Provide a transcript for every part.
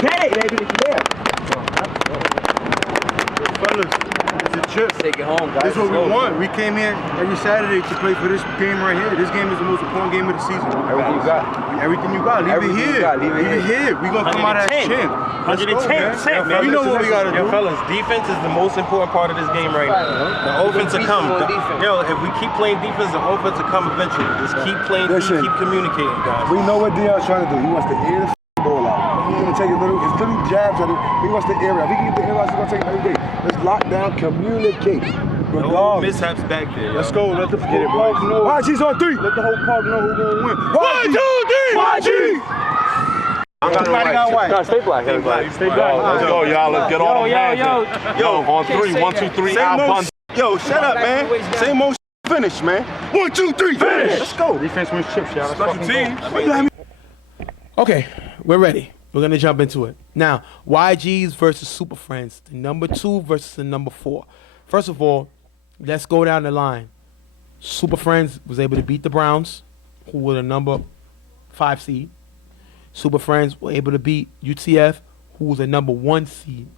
get it, baby. It's there. Fellas, it's a trip. Take it home, guys. This is what we want. We came here every Saturday to play for this game right here. This game is the most important game of the season. Everything you got. Everything you got. Leave it here. Leave it here. We gonna come out as champs. 110%, man. We know what we gotta do. Fellas, defense is the most important part of this game right now. The offense will come. Yo, if we keep playing defense, the offense will come eventually. Just keep playing, keep communicating, guys. We know what Dion's trying to do. He wants to air the ball out. He's gonna take his little jabs at it. He wants to air it out. If he can get the air out, he's gonna take it every day. Let's lock down, communicate. No mishaps back there. Let's go. Let the whole park know. YG's on 3. Let the whole park know who's gonna win. 1, 2, 3. YG. Everybody got white. No, stay black, everybody. Stay black. Let's go, y'all. Let's get on them. Yo, on 3. 1, 2, 3. Out. Yo, shut up, man. Same old finish, man. 1, 2, 3. Finish. Let's go. Defense wins chips, y'all. Special teams. Okay, we're ready. We're gonna jump into it. Now, YGs versus Super Friends, the number 2 versus the number 4. First of all, let's go down the line. Super Friends was able to beat the Browns, who were the number 5 seed. Super Friends were able to beat UTF, who was the number 1 seed.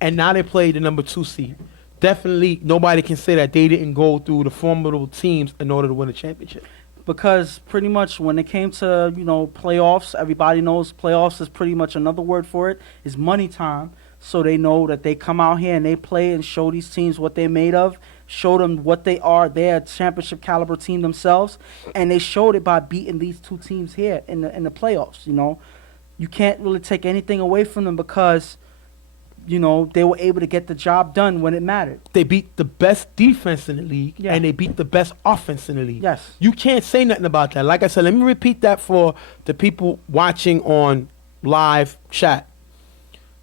And now they played the number 2 seed. Definitely, nobody can say that they didn't go through the formidable teams in order to win a championship. Because pretty much when it came to, playoffs, everybody knows playoffs is pretty much another word for it, is money time. So they know that they come out here and they play and show these teams what they're made of, show them what they are. They're a championship caliber team themselves, and they showed it by beating these 2 teams here in the playoffs. You can't really take anything away from them because they were able to get the job done when it mattered. They beat the best defense in the league, Yeah. and they beat the best offense in the league. Yes. You can't say nothing about that. Like I said, let me repeat that for the people watching on live chat.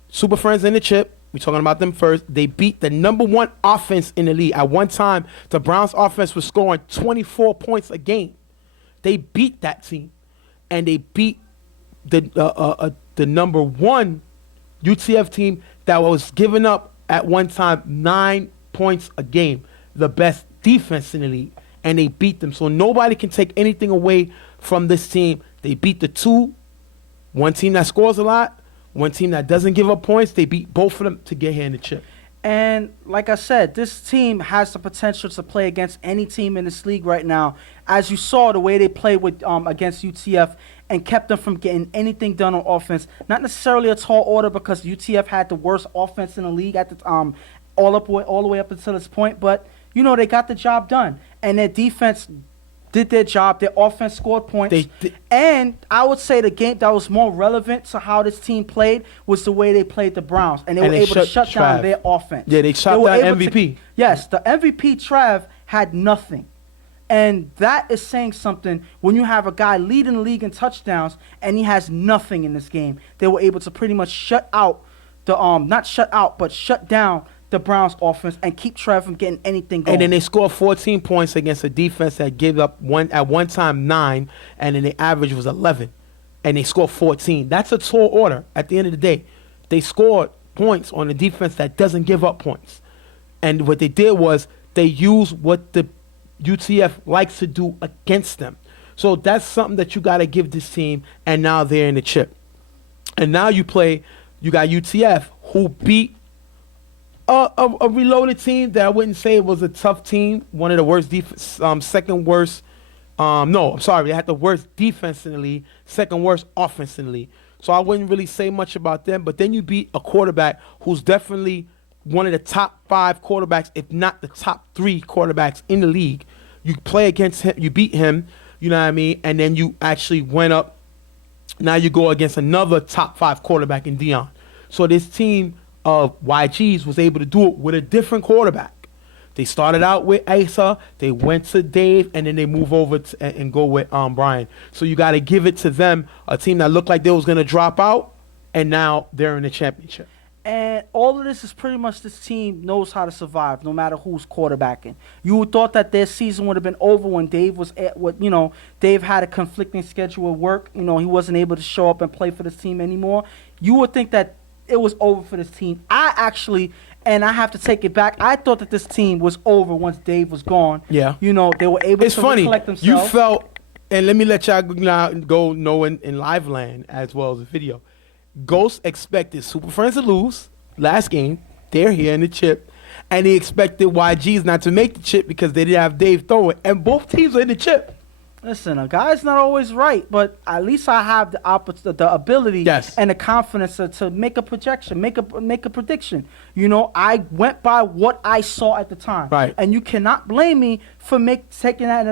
Super Friends in the chip, we're talking about them first. They beat the number 1 offense in the league. At one time, the Browns offense was scoring 24 points a game. They beat that team, and they beat the number 1 UTF team that was giving up at one time 9 points a game, the best defense in the league, and they beat them. So nobody can take anything away from this team. They beat the 2, one team that scores a lot, one team that doesn't give up points. They beat both of them to get here in the chip. And like I said, this team has the potential to play against any team in this league right now. As you saw, the way they played with against UTF and kept them from getting anything done on offense. Not necessarily a tall order because UTF had the worst offense in the league at the all the way up until this point. But they got the job done, and their defense did their job. Their offense scored points. And I would say the game that was more relevant to how this team played was the way they played the Browns. And they were able to shut down their offense. Yeah, they shut down MVP. Yes, the MVP Trav had nothing. And that is saying something when you have a guy leading the league in touchdowns and he has nothing in this game. They were able to pretty much shut out the not shut out, but shut down the Browns offense and keep Trev from getting anything going. And then they scored 14 points against a defense that gave up at one time 9, and then the average was 11. And they scored 14. That's a tall order at the end of the day. They scored points on a defense that doesn't give up points. And what they did was they used what the UTF likes to do against them. So that's something that you got to give this team, and now they're in the chip. And now you got UTF, who beat a reloaded team that I wouldn't say was a tough team. One of the worst second worst. No, I'm sorry. They had the worst defense in the league, second worst offense in the league. So I wouldn't really say much about them. But then you beat a quarterback who's definitely one of the top 5 quarterbacks, if not the top 3 quarterbacks in the league. You play against him, you beat him, you know what I mean? And then you actually went up. Now you go against another top 5 quarterback in Dion. So this team of YGs was able to do it with a different quarterback. They started out with Asa, they went to Dave, and then they move over and go with Brian. So you got to give it to them, a team that looked like they was going to drop out, and now they're in the championship. And all of this is pretty much this team knows how to survive no matter who's quarterbacking. You would thought that their season would have been over when Dave was Dave had a conflicting schedule of work. He wasn't able to show up and play for this team anymore. You would think that it was over for this team. And I have to take it back, I thought that this team was over once Dave was gone. Yeah. They were able to recollect themselves. You felt, and let me let y'all go know in live land as well as the video. Ghost expected Super Friends to lose last game. They're here in the chip. And he expected YGs not to make the chip because they didn't have Dave throw it. And both teams are in the chip. Listen, a guy's not always right, but at least I have the ability and the confidence to make a projection, make a prediction. You know, I went by what I saw at the time. Right. And you cannot blame me for making that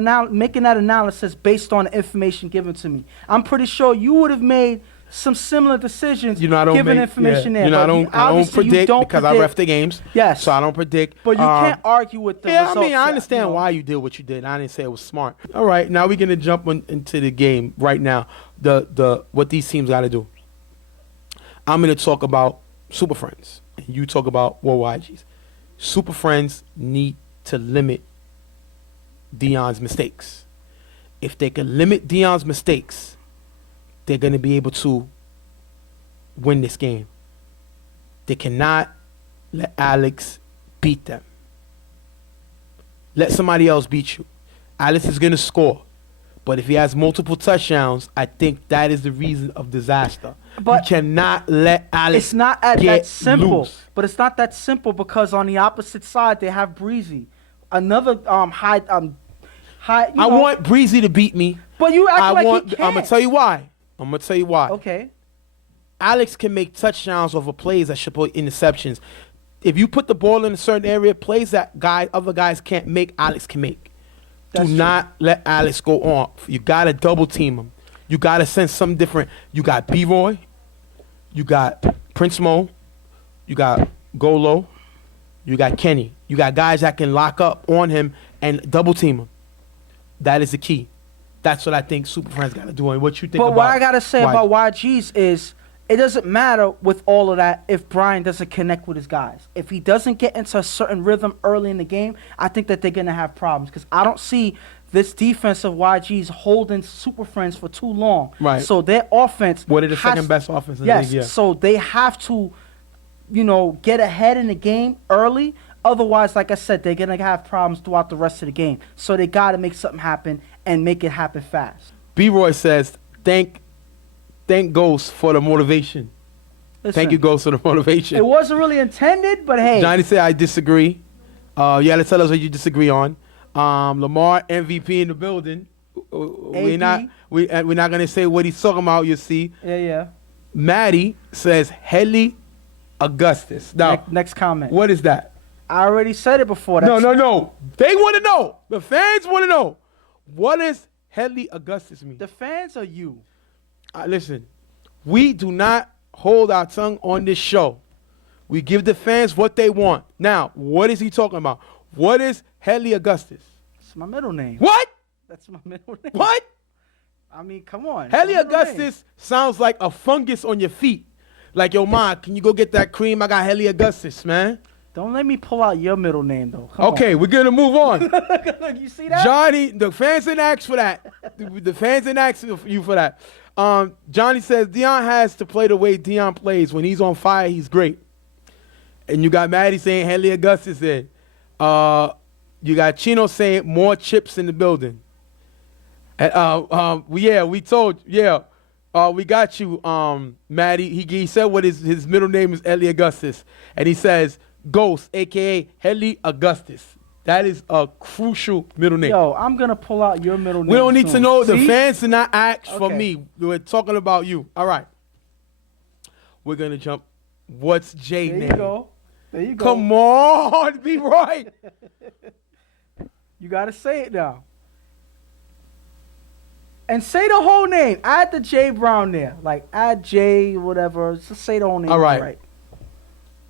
analysis based on the information given to me. I'm pretty sure you would have made some similar decisions given information there. You know, I don't predict because I ref the games. Yes. So I don't predict. But you can't argue with the results. I mean, I understand why you did what you did. I didn't say it was smart. All right, now we're going to jump into the game right now, what these teams got to do. I'm going to talk about Super Friends, and you talk about YGs. Super Friends need to limit Deion's mistakes. If they can limit Deion's mistakes, they're going to be able to win this game. They cannot let Alex beat them. Let somebody else beat you. Alex is going to score. But if he has multiple touchdowns, I think that is the reason of disaster. But you cannot let Alex It's not that simple. loose. But it's not that simple because on the opposite side, they have Breezy. Another high. I want Breezy to beat me. But you act like he can't. I'm going to tell you why. Okay. Alex can make touchdowns over plays that should put interceptions. If you put the ball in a certain area, plays that other guys can't make, Alex can make. Do not let Alex go on. You got to double team him. You got to send something different. You got B-Roy. You got Prince Mo. You got Golo. You got Kenny. You got guys that can lock up on him and double team him. That is the key. That's what I think Super Friends got to do. And what you think about But what I got to say about YGs is it doesn't matter with all of that if Brian doesn't connect with his guys. If he doesn't get into a certain rhythm early in the game, I think that they're going to have problems because I don't see this defense of YGs holding Super Friends for too long. Right. So their offense What are the second best offense in the league? Yes. So they have to, get ahead in the game early. Otherwise, like I said, they're going to have problems throughout the rest of the game. So they got to make something happen and make it happen fast. B-Roy says, thank Ghost for the motivation. Listen, Thank you, Ghost, for the motivation. It wasn't really intended, but hey. Johnny said, I disagree. You got to tell us what you disagree on. Lamar, MVP in the building. We're not going to say what he's talking about, you see. Yeah. Maddie says, Hedley Augustus. Now, next comment. What is that? I already said it before. No. They want to know. The fans want to know. What does Hedley Augustus mean? The fans or you? Listen, we do not hold our tongue on this show. We give the fans what they want. Now, what is he talking about? What is Hedley Augustus? It's my middle name. What? That's my middle name. What? I mean, come on. Hedley Augustus sounds like a fungus on your feet. Like, yo, ma, can you go get that cream? I got Hedley Augustus, man. Don't let me pull out your middle name, though. Okay, we're going to move on. You see that? Johnny, the fans didn't ask for that. The fans didn't ask you for that. Johnny says, Deion has to play the way Deion plays. When he's on fire, he's great. And you got Maddie saying, Hedley Augustus said. You got Chino saying, more chips in the building. And, we told, we got you, Maddie. He said what his middle name is Hedley Augustus. And he says, Ghost, a.k.a. Hedley Augustus. That is a crucial middle name. Yo, I'm going to pull out your middle name. We don't need to know. See? The fans did not ask for me. We're talking about you. All right. We're going to jump. What's Jay name? There you go. Come on, be right. You got to say it now. And say the whole name. Add the J Brown there. Like, add J, whatever. Just say the whole name. All right.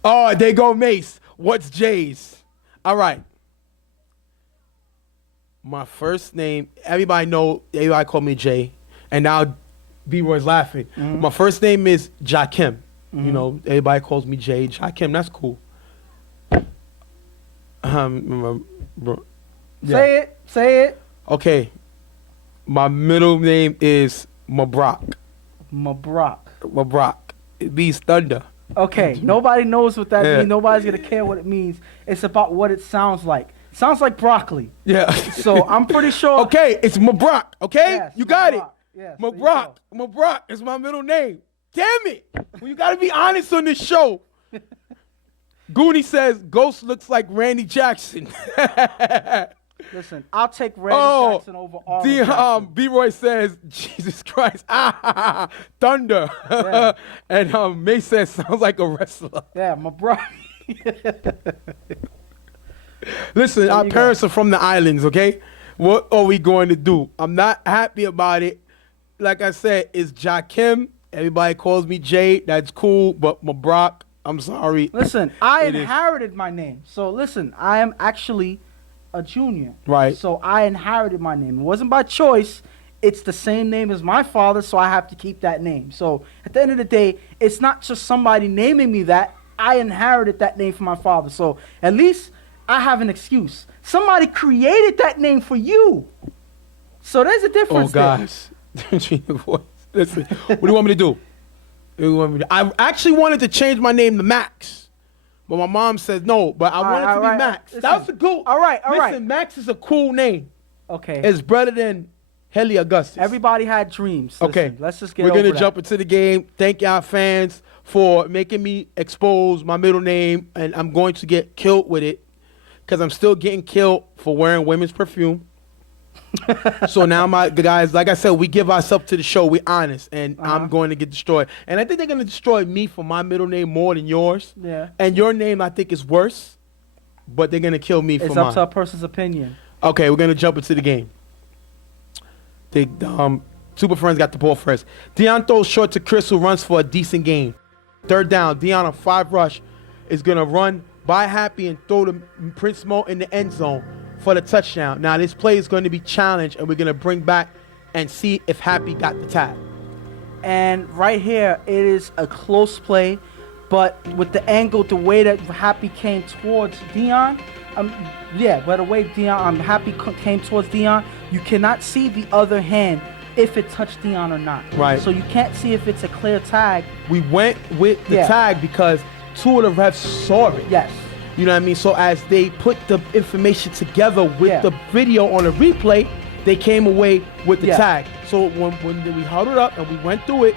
Oh, they go Mace. What's Jay's? All right. My first name, everybody call me Jay. And now B-Roy's laughing. Mm-hmm. My first name is Jakim. Mm-hmm. You know, everybody calls me Jay. Jakim, that's cool. Say it. Okay. My middle name is Mabrak. It means thunder. Okay. Nobody knows what that means. Nobody's going to care what it means. It's about what it sounds like. Sounds like broccoli. Yeah. So I'm pretty sure. Okay, it's Mabrak. Okay, yes, you got it. Yes, Mabrak is my middle name. Damn it. Well, you got to be honest on this show. Goonie says, Ghost looks like Randy Jackson. Listen, I'll take Randy Jackson over all. B-Roy says, Jesus Christ. Thunder. Yeah. And May says, sounds like a wrestler. Yeah, my bro. Listen, our parents are from the islands, okay? What are we going to do? I'm not happy about it. Like I said, it's Jakim. Everybody calls me Jay. That's cool. But my Brock, I'm sorry. Listen, I inherited my name. So listen, I am actually a junior. Right. So I inherited my name. It wasn't by choice. It's the same name as my father, so I have to keep that name. So at the end of the day, it's not just somebody naming me that. I inherited that name from my father. So at least I have an excuse. Somebody created that name for you. So there's a difference. Oh, gosh. Listen, what do you want me to do? I actually wanted to change my name to Max. But my mom says no, but I wanted to be Max. Listen, That was a cool. All right. Listen, Max is a cool name. Okay. It's better than Heli Augustus. Everybody had dreams. Listen, okay. Let's just get We're over going to that. jump into the game. Thank y'all fans for making me expose my middle name, and I'm going to get killed with it because I'm still getting killed for wearing women's perfume. So now my guys, like I said, we give ourselves to the show. We're honest, and I'm going to get destroyed. And I think they're going to destroy me for my middle name more than yours. Yeah. And your name, I think, is worse, but they're going to kill me for mine. It's up to a person's opinion. Okay, we're going to jump into the game. The Super Friends got the ball first. Dion throws short to Chris, who runs for a decent gain. Third down, Dion on 5 rush is going to run by Happy and throw to Prince Mo in the end zone for the touchdown. Now, this play is going to be challenged, and we're going to bring back and see if Happy got the tag. And right here, it is a close play, but with the angle, the way that Happy came towards Dion, by the way Happy came towards Dion, you cannot see the other hand if it touched Dion or not. Right. So you can't see if it's a clear tag. We went with the tag because 2 of the refs saw it. Yes. You know what I mean? So as they put the information together with the video on a replay, they came away with the tag. So when we huddled up and we went through it,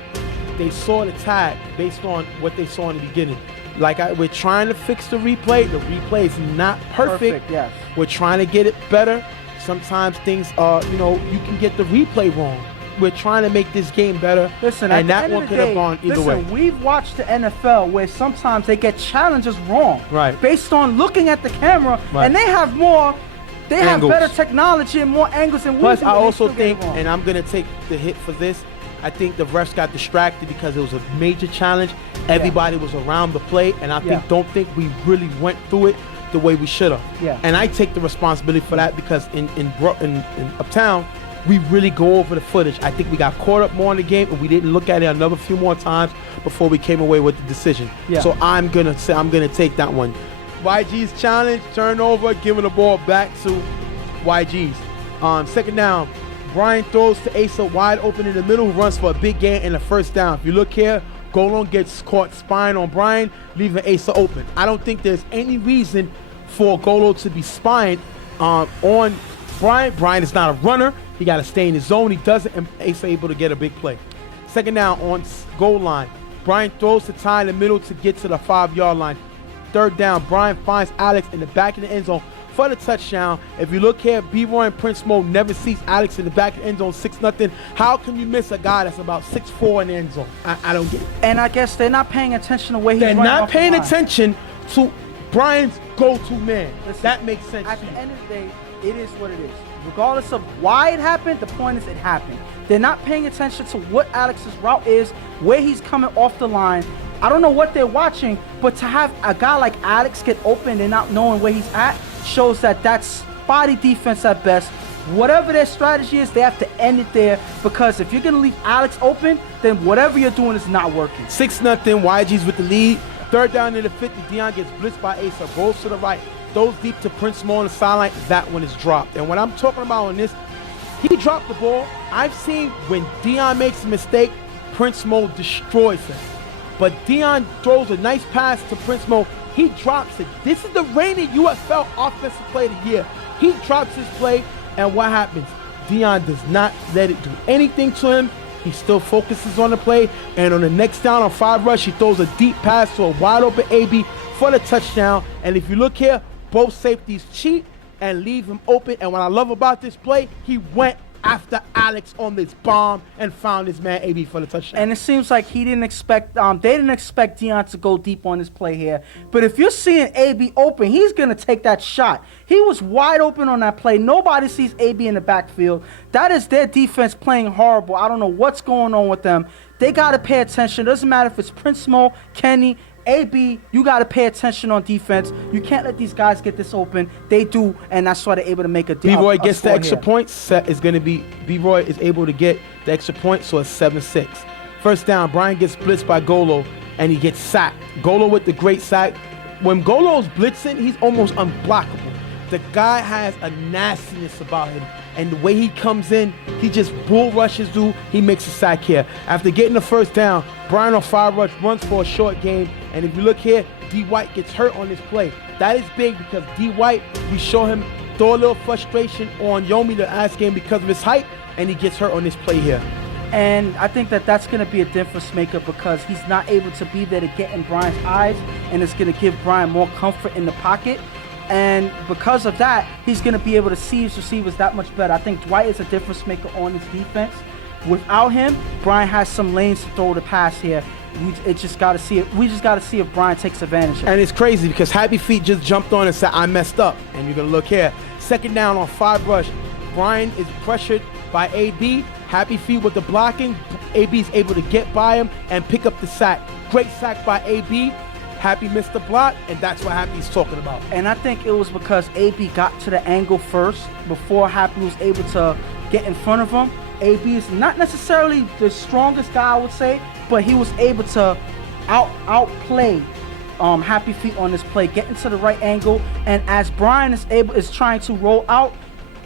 they saw the tag based on what they saw in the beginning. We're trying to fix the replay. The replay is not perfect. Yes. We're trying to get it better. Sometimes things are, you can get the replay wrong. We're trying to make this game better. Listen, and that one could have gone either way. We've watched the NFL where sometimes they get challenges wrong. Right. Based on looking at the camera, and they have more. They angles. have better technology and more angles than we do. Plus, I also think, and I'm going to take the hit for this, I think the refs got distracted because it was a major challenge. Everybody was around the play, and I don't think we really went through it the way we should have. Yeah. And I take the responsibility for that because in Uptown, we really go over the footage. I think we got caught up more in the game, and we didn't look at it another few more times before we came away with the decision. Yeah. So I'm gonna take that one. YG's challenge, turnover, giving the ball back to YG's. Second down, Brian throws to Asa wide open in the middle, who runs for a big gain and a first down. If you look here, Golon gets caught spying on Brian, leaving Asa open. I don't think there's any reason for Golo to be spying on Brian. Brian is not a runner. He got to stay in his zone. He doesn't, and Asa able to get a big play. Second down on goal line. Brian throws to Ty in the middle to get to the 5-yard line. Third down, Brian finds Alex in the back of the end zone for the touchdown. If you look here, B-Roy and Prince Mo never sees Alex in the back of the end zone, 6-0. How can you miss a guy that's about 6'4" in the end zone? I don't get it. And I guess they're not paying attention to where he's They're running not off paying the line. attention to Brian's go-to man. Listen, that makes sense. At the end of the day, it is what it is. Regardless of why it happened, the point is it happened. They're not paying attention to what Alex's route is, where he's coming off the line. I don't know what they're watching, but to have a guy like Alex get open and not knowing where he's at shows that that's spotty defense at best. Whatever their strategy is, they have to end it there, because if you're going to leave Alex open, then whatever you're doing is not working. 6-0, YG's with the lead. Third down in the 50, Dion gets blitzed by Asa, rolls to the right, throws deep to Prince Mo on the sideline. That one is dropped. And what I'm talking about on this, he dropped the ball. I've seen when Dion makes a mistake, Prince Mo destroys him. But Dion throws a nice pass to Prince Mo. He drops it. This is the reigning UFL Offensive Player of the Year. He drops his play, and what happens? Dion does not let it do anything to him. He still focuses on the play, and on the next down on 5 rush, he throws a deep pass to a wide open AB for the touchdown. And if you look here, both safeties cheat and leave him open. And what I love about this play, he went after Alex on this bomb and found his man AB for the touchdown. And it seems like he didn't expect, they didn't expect Deion to go deep on this play here. But if you're seeing AB open, he's going to take that shot. He was wide open on that play. Nobody sees AB in the backfield. That is their defense playing horrible. I don't know what's going on with them. They got to pay attention. It doesn't matter if it's Prince Mo, Kenny, AB, you got to pay attention on defense. You can't let these guys get this open. They do, and that's why they're able to make a deal. B-Roy gets the extra point. Set is going to be, B-Roy is able to get the extra point, so it's 7-6. First down, Brian gets blitzed by Golo, and he gets sacked. Golo with the great sack. When Golo's blitzing, he's almost unblockable. The guy has a nastiness about him, and the way he comes in, he just bull rushes dude. He makes a sack here. After getting the first down, Brian on 5 rush runs for a short game, and if you look here, D. White gets hurt on this play. That is big because D. White, we show him throw a little frustration on Yomi the last game because of his height, and he gets hurt on this play here. And I think that that's going to be a difference maker because he's not able to be there to get in Brian's eyes, and it's going to give Brian more comfort in the pocket. And because of that, he's going to be able to see his receivers that much better. I think Dwight is a difference maker on his defense. Without him, Brian has some lanes to throw the pass here. We just got to see it. We just got to see if Brian takes advantage of it. And it's crazy because Happy Feet just jumped on and said, I messed up. And you're going to look here. Second down on 5 rush. Brian is pressured by AB. Happy Feet with the blocking. AB is able to get by him and pick up the sack. Great sack by AB. Happy missed the block, and that's what Happy's talking about. And I think it was because AB got to the angle first before Happy was able to get in front of him. AB is not necessarily the strongest guy, I would say, but he was able to outplay Happy Feet on this play, get into the right angle, and as Brian is trying to roll out,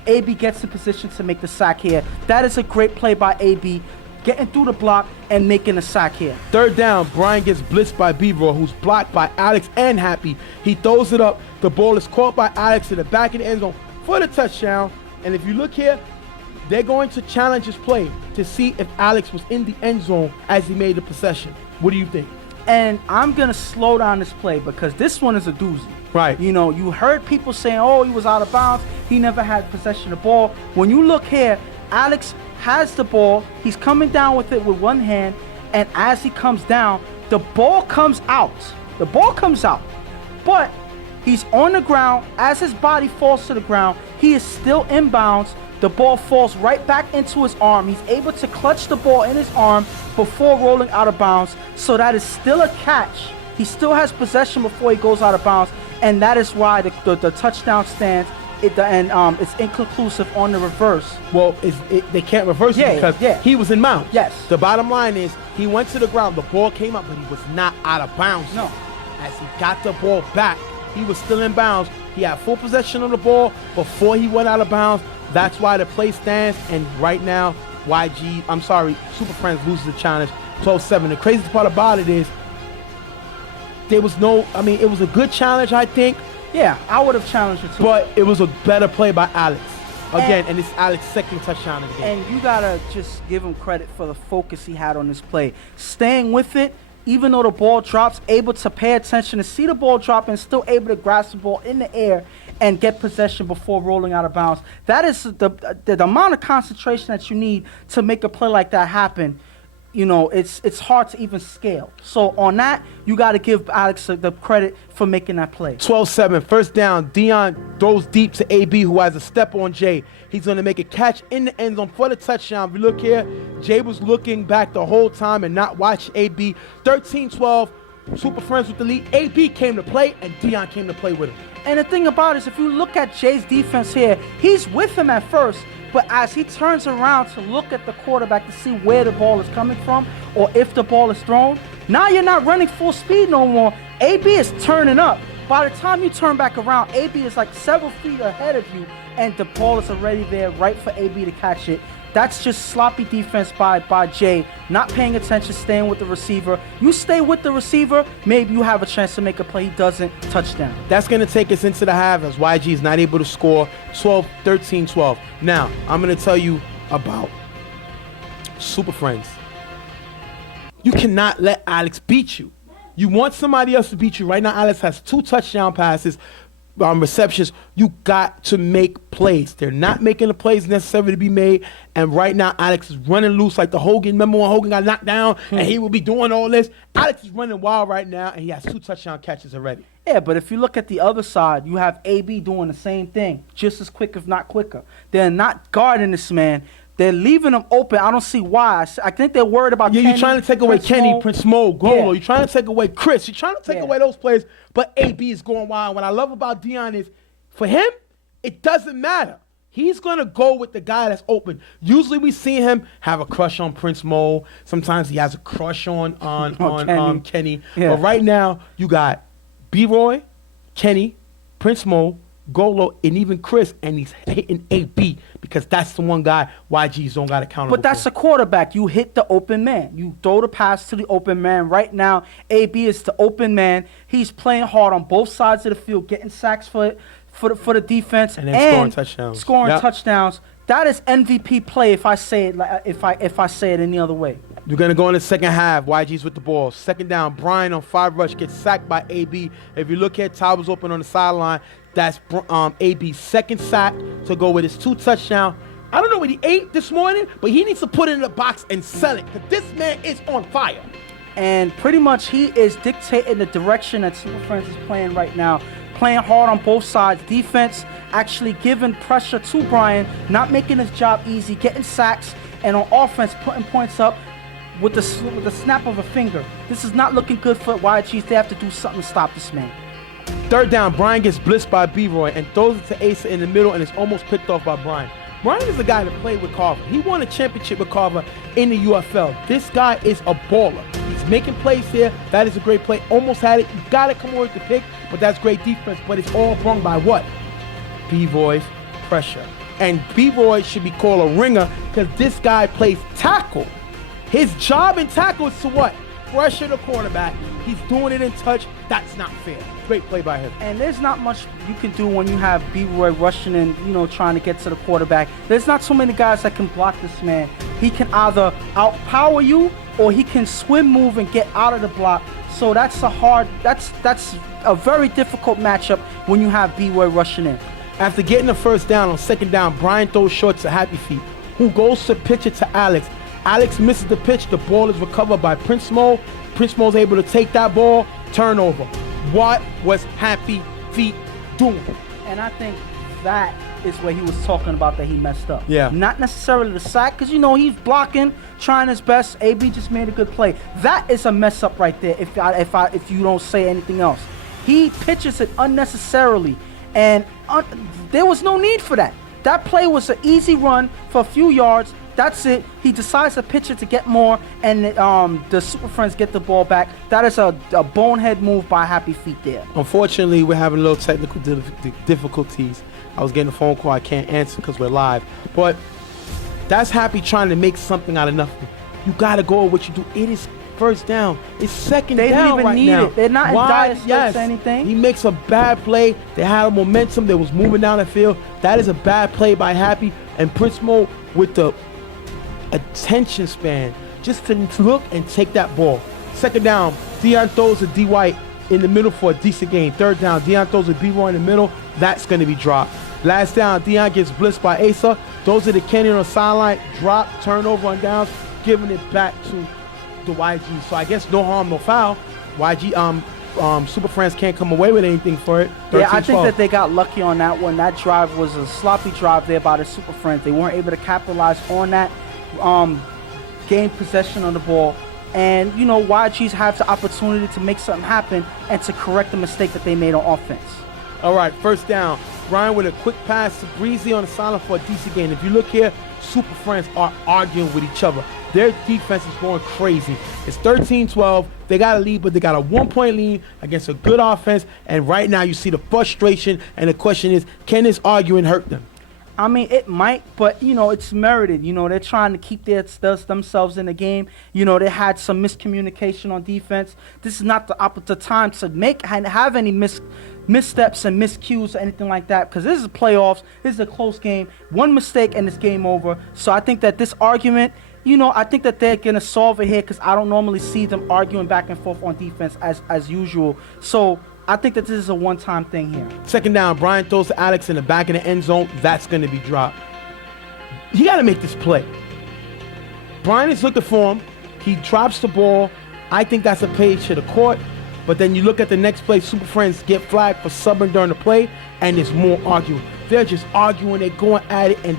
AB gets in position to make the sack here. That is a great play by AB, getting through the block and making a sack here. Third down, Brian gets blitzed by B-Roy, who's blocked by Alex and Happy. He throws it up. The ball is caught by Alex in the back of the end zone for the touchdown. And if you look here, they're going to challenge this play to see if Alex was in the end zone as he made the possession. What do you think? And I'm going to slow down this play because this one is a doozy. Right. You know, you heard people saying, oh, he was out of bounds. He never had possession of the ball. When you look here, Alex has the ball. He's coming down with it with one hand. And as he comes down, the ball comes out. The ball comes out. But he's on the ground. As his body falls to the ground, he is still inbounds. The ball falls right back into his arm. He's able to clutch the ball in his arm before rolling out of bounds. So that is still a catch. He still has possession before he goes out of bounds. And that is why the touchdown stands. It's inconclusive on the reverse. Well, they can't reverse it because he was in bounds. Yes. The bottom line is he went to the ground. The ball came up, but he was not out of bounds. No. As he got the ball back, he was still in bounds. He had full possession of the ball before he went out of bounds. That's why the play stands. And right now, Super Friends loses the challenge 12-7. The craziest part about it is it was a good challenge, I think. Yeah, I would have challenged it too. But it was a better play by Alex. Again, and it's Alex's second touchdown of the game. And you got to just give him credit for the focus he had on this play. Staying with it, even though the ball drops, able to pay attention to see the ball drop and still able to grasp the ball in the air and get possession before rolling out of bounds. That is the amount of concentration that you need to make a play like that happen. You know, it's hard to even scale. So on that, you got to give Alex the credit for making that play. 12-7, first down. Dion throws deep to AB, who has a step on Jay. He's going to make a catch in the end zone for the touchdown. If you look here, Jay was looking back the whole time and not watching AB. 13-12, Super Friends with the lead. AB came to play, and Dion came to play with him. And the thing about it is, if you look at Jay's defense here, he's with him at first, but as he turns around to look at the quarterback to see where the ball is coming from or if the ball is thrown, now you're not running full speed no more. AB is turning up. By the time you turn back around, AB is like several feet ahead of you, and the ball is already there right for AB to catch it. That's just sloppy defense by Jay, not paying attention, staying with the receiver. You stay with the receiver, maybe you have a chance to make a play. He doesn't, touchdown. That's going to take us into the half as YG is not able to score 13-12. Now, I'm going to tell you about Super Friends. You cannot let Alex beat you. You want somebody else to beat you. Right now, Alex has 2 touchdown passes, receptions. You got to make plays. They're not making the plays necessary to be made. And right now, Alex is running loose like the Hogan. Remember when Hogan got knocked down and he would be doing all this? Alex is running wild right now, and he has 2 touchdown catches already. Yeah, but if you look at the other side, you have AB doing the same thing, just as quick, if not quicker. They're not guarding this man. They're leaving him open. I don't see why. I think they're worried about Kenny. You're trying to take away Kenny, Prince Mo, Golo. Yeah. You're trying to take away Chris. You're trying to take away those players, but AB is going wild. What I love about Deion is, for him, it doesn't matter. He's going to go with the guy that's open. Usually we see him have a crush on Prince Mo. Sometimes he has a crush on Kenny. Yeah. But right now, you got B-Roy, Kenny, Prince Mo, Golo, and even Chris, and he's hitting AB because that's the one guy YG's don't got accountable. But that's a quarterback. You hit the open man. You throw the pass to the open man. Right now, AB is the open man. He's playing hard on both sides of the field, getting sacks for the defense and then scoring touchdowns. Touchdowns. That is MVP play. If I say it if I say it any other way. You're going to go in the second half. YG's with the ball. Second down. Brian on 5 rush gets sacked by AB. If you look at Towers open on the sideline, that's AB's second sack to go with his 2 touchdowns. I don't know what he ate this morning, but he needs to put it in the box and sell it because this man is on fire. And pretty much he is dictating the direction that Super Friends is playing right now. Playing hard on both sides. Defense actually giving pressure to Brian, not making his job easy, getting sacks, and on offense putting points up with the snap of a finger. This is not looking good for YGs. They have to do something to stop this man. Third down, Brian gets blitzed by B-Roy and throws it to Asa in the middle, and it's almost picked off by Brian. Brian is the guy that played with Carver. He won a championship with Carver in the UFL. This guy is a baller. He's making plays here. That is a great play. Almost had it. You got to come over with the pick, but that's great defense. But it's all brung by what? B-Roy's pressure. And B-Roy should be called a ringer because this guy plays tackle. His job in tackle is to what? Pressure the quarterback. He's doing it in touch. That's not fair. Great play by him. And there's not much you can do when you have B-Roy rushing in, trying to get to the quarterback. There's not so many guys that can block this man. He can either outpower you or he can swim move and get out of the block. So that's a very difficult matchup when you have B-Roy rushing in. After getting the first down on second down, Brian throws short to Happy Feet, who goes to pitch it to Alex. Alex misses the pitch. The ball is recovered by Prince Mo. Prince Mo's able to take that ball. Turnover. What was Happy Feet doing? And I think that is where he was talking about that he messed up. Yeah. Not necessarily the sack, because he's blocking, trying his best. AB just made a good play. That is a mess up right there. If you don't say anything else, he pitches it unnecessarily, and there was no need for that. That play was an easy run for a few yards. That's it. He decides to pitch it to get more, and the Super Friends get the ball back. That is a bonehead move by Happy Feet there. Unfortunately, we're having a little technical difficulties. I was getting a phone call I can't answer because we're live. But that's Happy trying to make something out of nothing. You got to go with what you do. It is first down. It's second down. They didn't even right need now. it. They're not in dire straits or anything. He makes a bad play. They had a momentum. They was moving down the field. That is a bad play by Happy. And Prince Mo with the attention span just to look and take that ball. Second down, Deion throws a D White in the middle for a decent gain. Third down, Deion throws a B-Roy in the middle. That's going to be dropped. Last down, Deion gets blitzed by Asa. Those are the Kenny on the sideline. Drop, turnover on downs, giving it back to the YG. So I guess no harm, no foul. YG, Super Friends can't come away with anything for it. 13-12. Yeah, I think that they got lucky on that one. That drive was a sloppy drive there by the Super Friends. They weren't able to capitalize on that. Gain possession on the ball, and YGs have the opportunity to make something happen and to correct the mistake that they made on offense. All right, first down. Brian with a quick pass to Breezy on the sideline for a decent gain. If you look here, Super Friends are arguing with each other. Their defense is going crazy. It's 13-12. They got a lead, but they got a 1-point lead against a good offense. And right now you see the frustration, and the question is, can this arguing hurt them? I mean, it might, but, it's merited. They're trying to keep themselves in the game. They had some miscommunication on defense. This is not the time to have any missteps and miscues or anything like that, because this is playoffs. This is a close game. One mistake and it's game over. So I think that this argument, I think that they're going to solve it here because I don't normally see them arguing back and forth on defense as usual. So I think that this is a one-time thing here. Second down, Brian throws to Alex in the back of the end zone. That's going to be dropped. You got to make this play. Brian is looking for him. He drops the ball. I think that's a play to the court. But then you look at the next play, Super Friends get flagged for subbing during the play, and there's more arguing. They're just arguing. They're going at it, and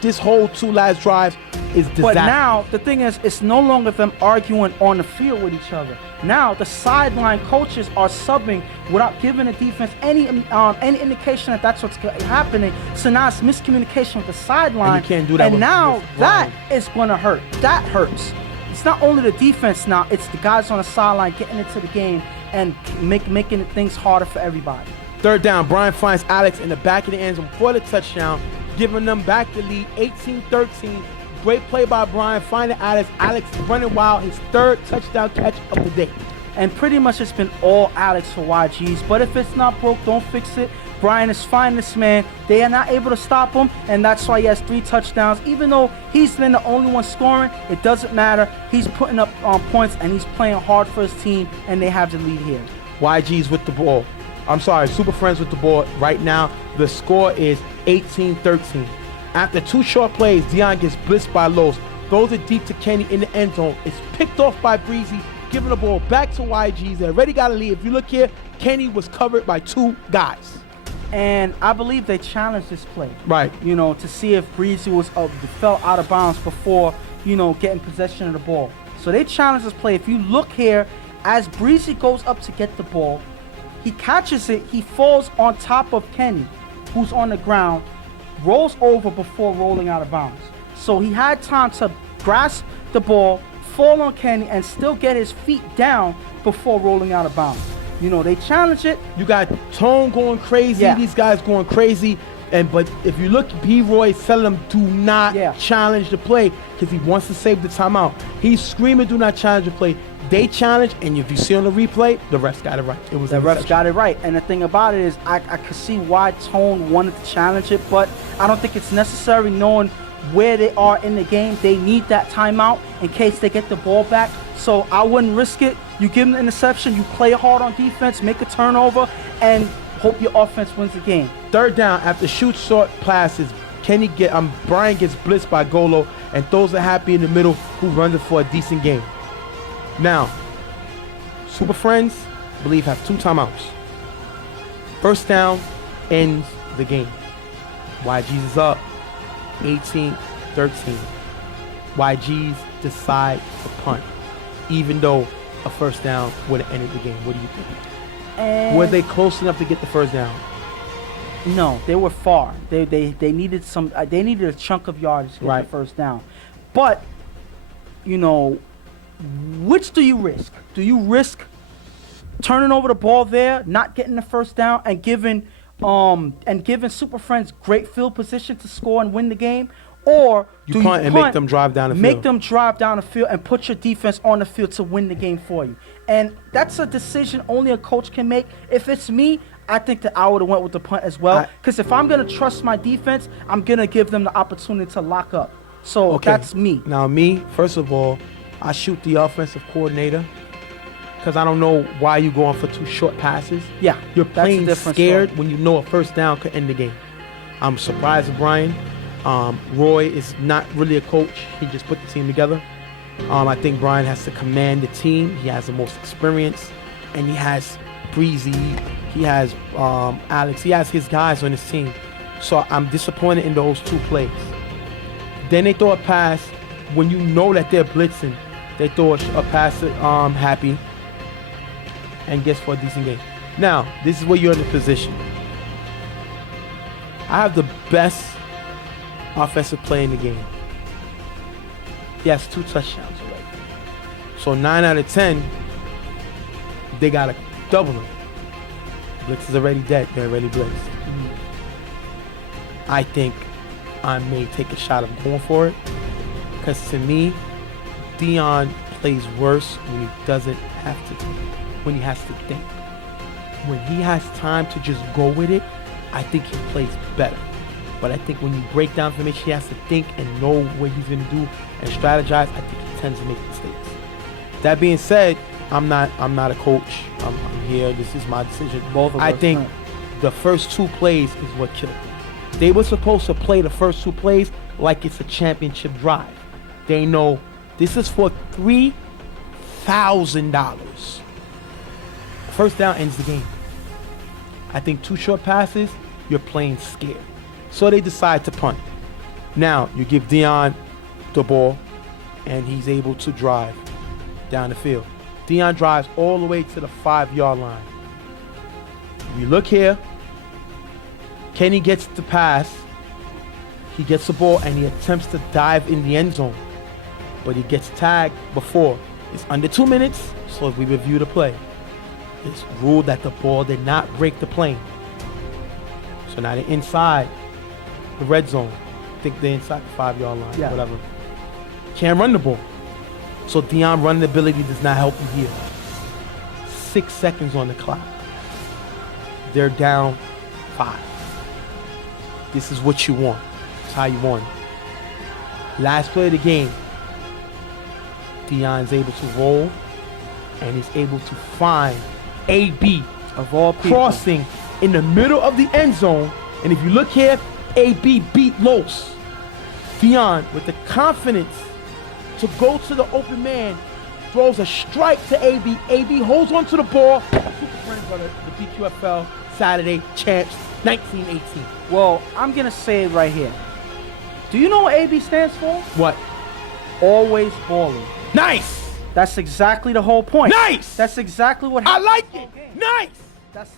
this whole 2 last drives is disaster. But now, the thing is, it's no longer them arguing on the field with each other. Now, the sideline coaches are subbing without giving the defense any indication that that's what's happening. So now it's miscommunication with the sideline. And you can't do that And with now that Ryan. is going to hurt. That hurts. It's not only the defense now, it's the guys on the sideline getting into the game and making things harder for everybody. Third down, Brian finds Alex in the back of the end zone for the touchdown, giving them back the lead, 18-13. Great play by Brian, finding Alex. Alex running wild, his 3rd touchdown catch of the day. And pretty much it's been all Alex for YGs. But if it's not broke, don't fix it. Brian is finding this man. They are not able to stop him, and that's why he has 3 touchdowns. Even though he's been the only one scoring, it doesn't matter. He's putting up points, and he's playing hard for his team, and they have the lead here. YG's with the ball. I'm sorry, Super Friends with the ball. Right now, the score is 18-13. After 2 short plays, Dion gets blitzed by Lowe's. Throws it deep to Kenny in the end zone. It's picked off by Breezy, giving the ball back to YG's. They already got a lead. If you look here, Kenny was covered by 2 guys. And I believe they challenged this play. Right. To see if Breezy fell out of bounds before, getting possession of the ball. So they challenged this play. If you look here, as Breezy goes up to get the ball, he catches it. He falls on top of Kenny, who's on the ground, rolls over before rolling out of bounds. So he had time to grasp the ball, fall on Kenny, and still get his feet down before rolling out of bounds. They challenge it. You got Tone going crazy. Yeah. These guys going crazy. But if you look, B-Roy telling them do not challenge the play because he wants to save the timeout. He's screaming, do not challenge the play. They challenge, and if you see on the replay, the refs got it right. It was the refs got it right. And the thing about it is I could see why Tone wanted to challenge it, but I don't think it's necessary knowing where they are in the game. They need that timeout in case they get the ball back. So I wouldn't risk it. You give them the interception, you play hard on defense, make a turnover, and hope your offense wins the game. Third down, after shoot short passes, Brian gets blitzed by Golo and throws it Happy in the middle, who runs it for a decent game. Now, Super Friends, I believe, have 2 timeouts. First down ends the game. YG's is up 18-13. YG's decide to punt, even though a first down would have ended the game. What do you think? Were they close enough to get the first down? No, they were far. They needed some. They needed a chunk of yardage to get the first down. But which do you risk? Do you risk turning over the ball there, not getting the first down, and giving Super Friends great field position to score and win the game? Or do you punt and make them drive down the field? Make them drive down the field and put your defense on the field to win the game for you. And that's a decision only a coach can make. If it's me, I think that I would have went with the punt as well. Because if I'm going to trust my defense, I'm going to give them the opportunity to lock up. So that's me. Now me, first of all, I shoot the offensive coordinator because I don't know why you're going for 2 short passes. Yeah, you're playing scared when you know a first down could end the game. I'm surprised at Brian. Roy is not really a coach. He just put the team together. I think Brian has to command the team. He has the most experience, and he has Breezy. He has Alex. He has his guys on his team. So I'm disappointed in those 2 plays. Then they throw a pass when you know that they're blitzing. They throw a pass to Happy and gets for a decent game. Now, this is where you're in the position. I have the best offensive play in the game. He has 2 touchdowns already. So 9 out of 10, they got to double him. Blitz is already dead. They're already blitzed. I think I may take a shot of going for it. Because to me, Dion plays worse when he doesn't have to, when he has to think. When he has time to just go with it, I think he plays better. But I think when you break down information, he has to think and know what he's going to do and strategize. I think he tends to make mistakes. That being said, I'm not a coach. I'm here. This is my decision. Both of I us, think right. the first 2 plays is what killed them. They were supposed to play the first 2 plays like it's a championship drive. They know this is for $3,000. First down ends the game. I think 2 short passes, you're playing scared. So they decide to punt. Now, you give Deion the ball, and he's able to drive down the field. Deion drives all the way to the 5-yard line. You look here, Kenny gets the pass, he gets the ball, and he attempts to dive in the end zone. But he gets tagged before. It's under 2 minutes, so if we review the play, it's ruled that the ball did not break the plane. So now they're inside the red zone. I think they're inside the 5-yard line, whatever. Can't run the ball. So Deion running ability does not help you here. 6 seconds on the clock. They're down 5. This is what you want. It's how you want it. Last play of the game, Deion's able to roll, and he's able to find AB Of all people. crossing in the middle of the end zone. And if you look here, AB beat Los. Deion, with the confidence to go to the open man, throws a strike to AB. AB holds onto the ball. Super Friends are the BQFL Saturday champs, 1918. Well, I'm going to say it right here. Do you know what AB stands for? What? Always balling. Nice! That's exactly the whole point. Nice! That's exactly what I happened. like it! Nice! That's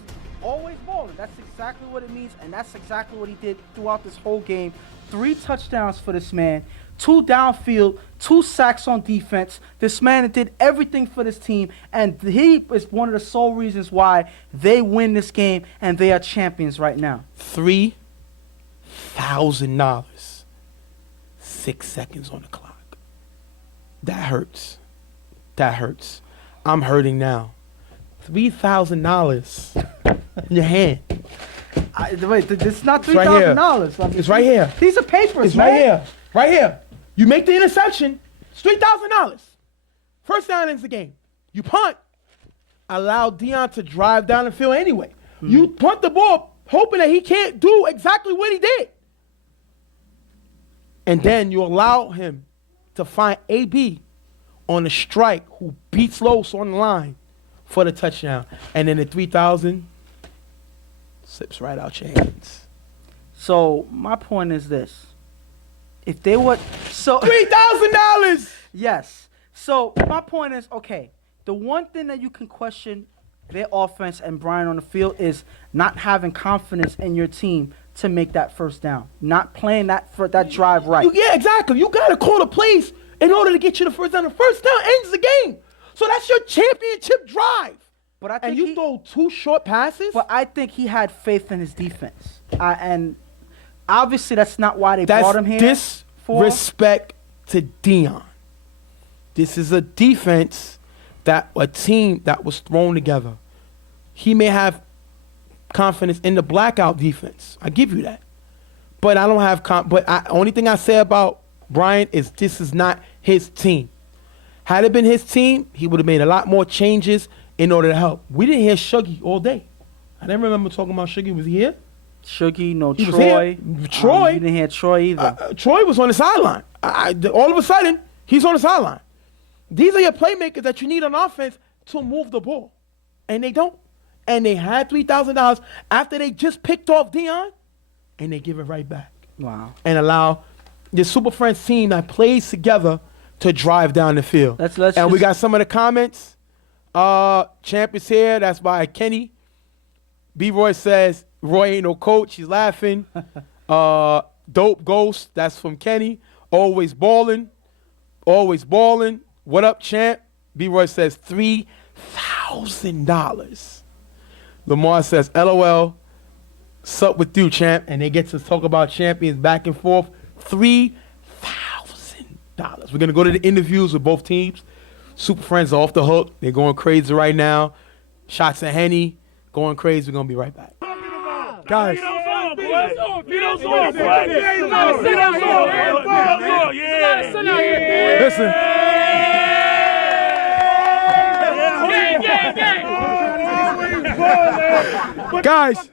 always balling. That's exactly what it means, and that's exactly what he did throughout this whole game. 3 touchdowns for this man, 2 downfield, 2 sacks on defense. This man did everything for this team, and he is one of the sole reasons why they win this game, and they are champions right now. $3,000. 6 seconds on the clock. That hurts. That hurts. I'm hurting now. $3,000 in your hand. Wait, this is not It's right here. $3,000. It's right here. These are papers, It's man. right here. Right here. You make the interception. It's $3,000. First down ends the game. You punt. Allow Deion to drive down the field anyway. You punt the ball hoping that he can't do exactly what he did. And then you allow him to find AB on a strike who beats Los on the line for the touchdown. And then the 3,000 slips right out your hands. So my point is this: if they would, so $3,000. yes. So my point is, okay, the one thing that you can question their offense and Brian on the field is not having confidence in your team to make that first down, not playing that drive right. Yeah, exactly. You got to call the plays in order to get you the first down. The first down ends the game. So that's your championship drive. But I think And you throw 2 short passes? But I think he had faith in his defense, and obviously that's not why they brought him here. That's disrespect to Deion. This is a defense a team that was thrown together. He may have confidence in the blackout defense. I give you that. But I don't have only thing I say about Brian is this is not his team. Had it been his team, he would have made a lot more changes in order to help. We didn't hear Shuggy all day. I didn't remember talking about Shuggy. Was he here? Shuggy, no He was Troy. here. Troy. You didn't hear Troy either. Troy was on the sideline. All of a sudden, he's on the sideline. These are your playmakers that you need on offense to move the ball. And they don't. And they had $3,000 after they just picked off Deion, and they give it right back. Wow. And allow the Super Friends team that plays together to drive down the field. And we got some of the comments. Champ is here. That's by Kenny. B-Roy says, Roy ain't no coach. He's laughing. Dope Ghost. That's from Kenny. Always balling. Always balling. What up, champ? B-Roy says $3,000. Lamar says, LOL. Sup with you, champ? And they get to talk about champions back and forth. $3,000. We're going to go to the interviews with both teams. Super Friends are off the hook. They're going crazy right now. Shots at Henny. Going crazy. We're going to be right back. Guys. Listen. Guys,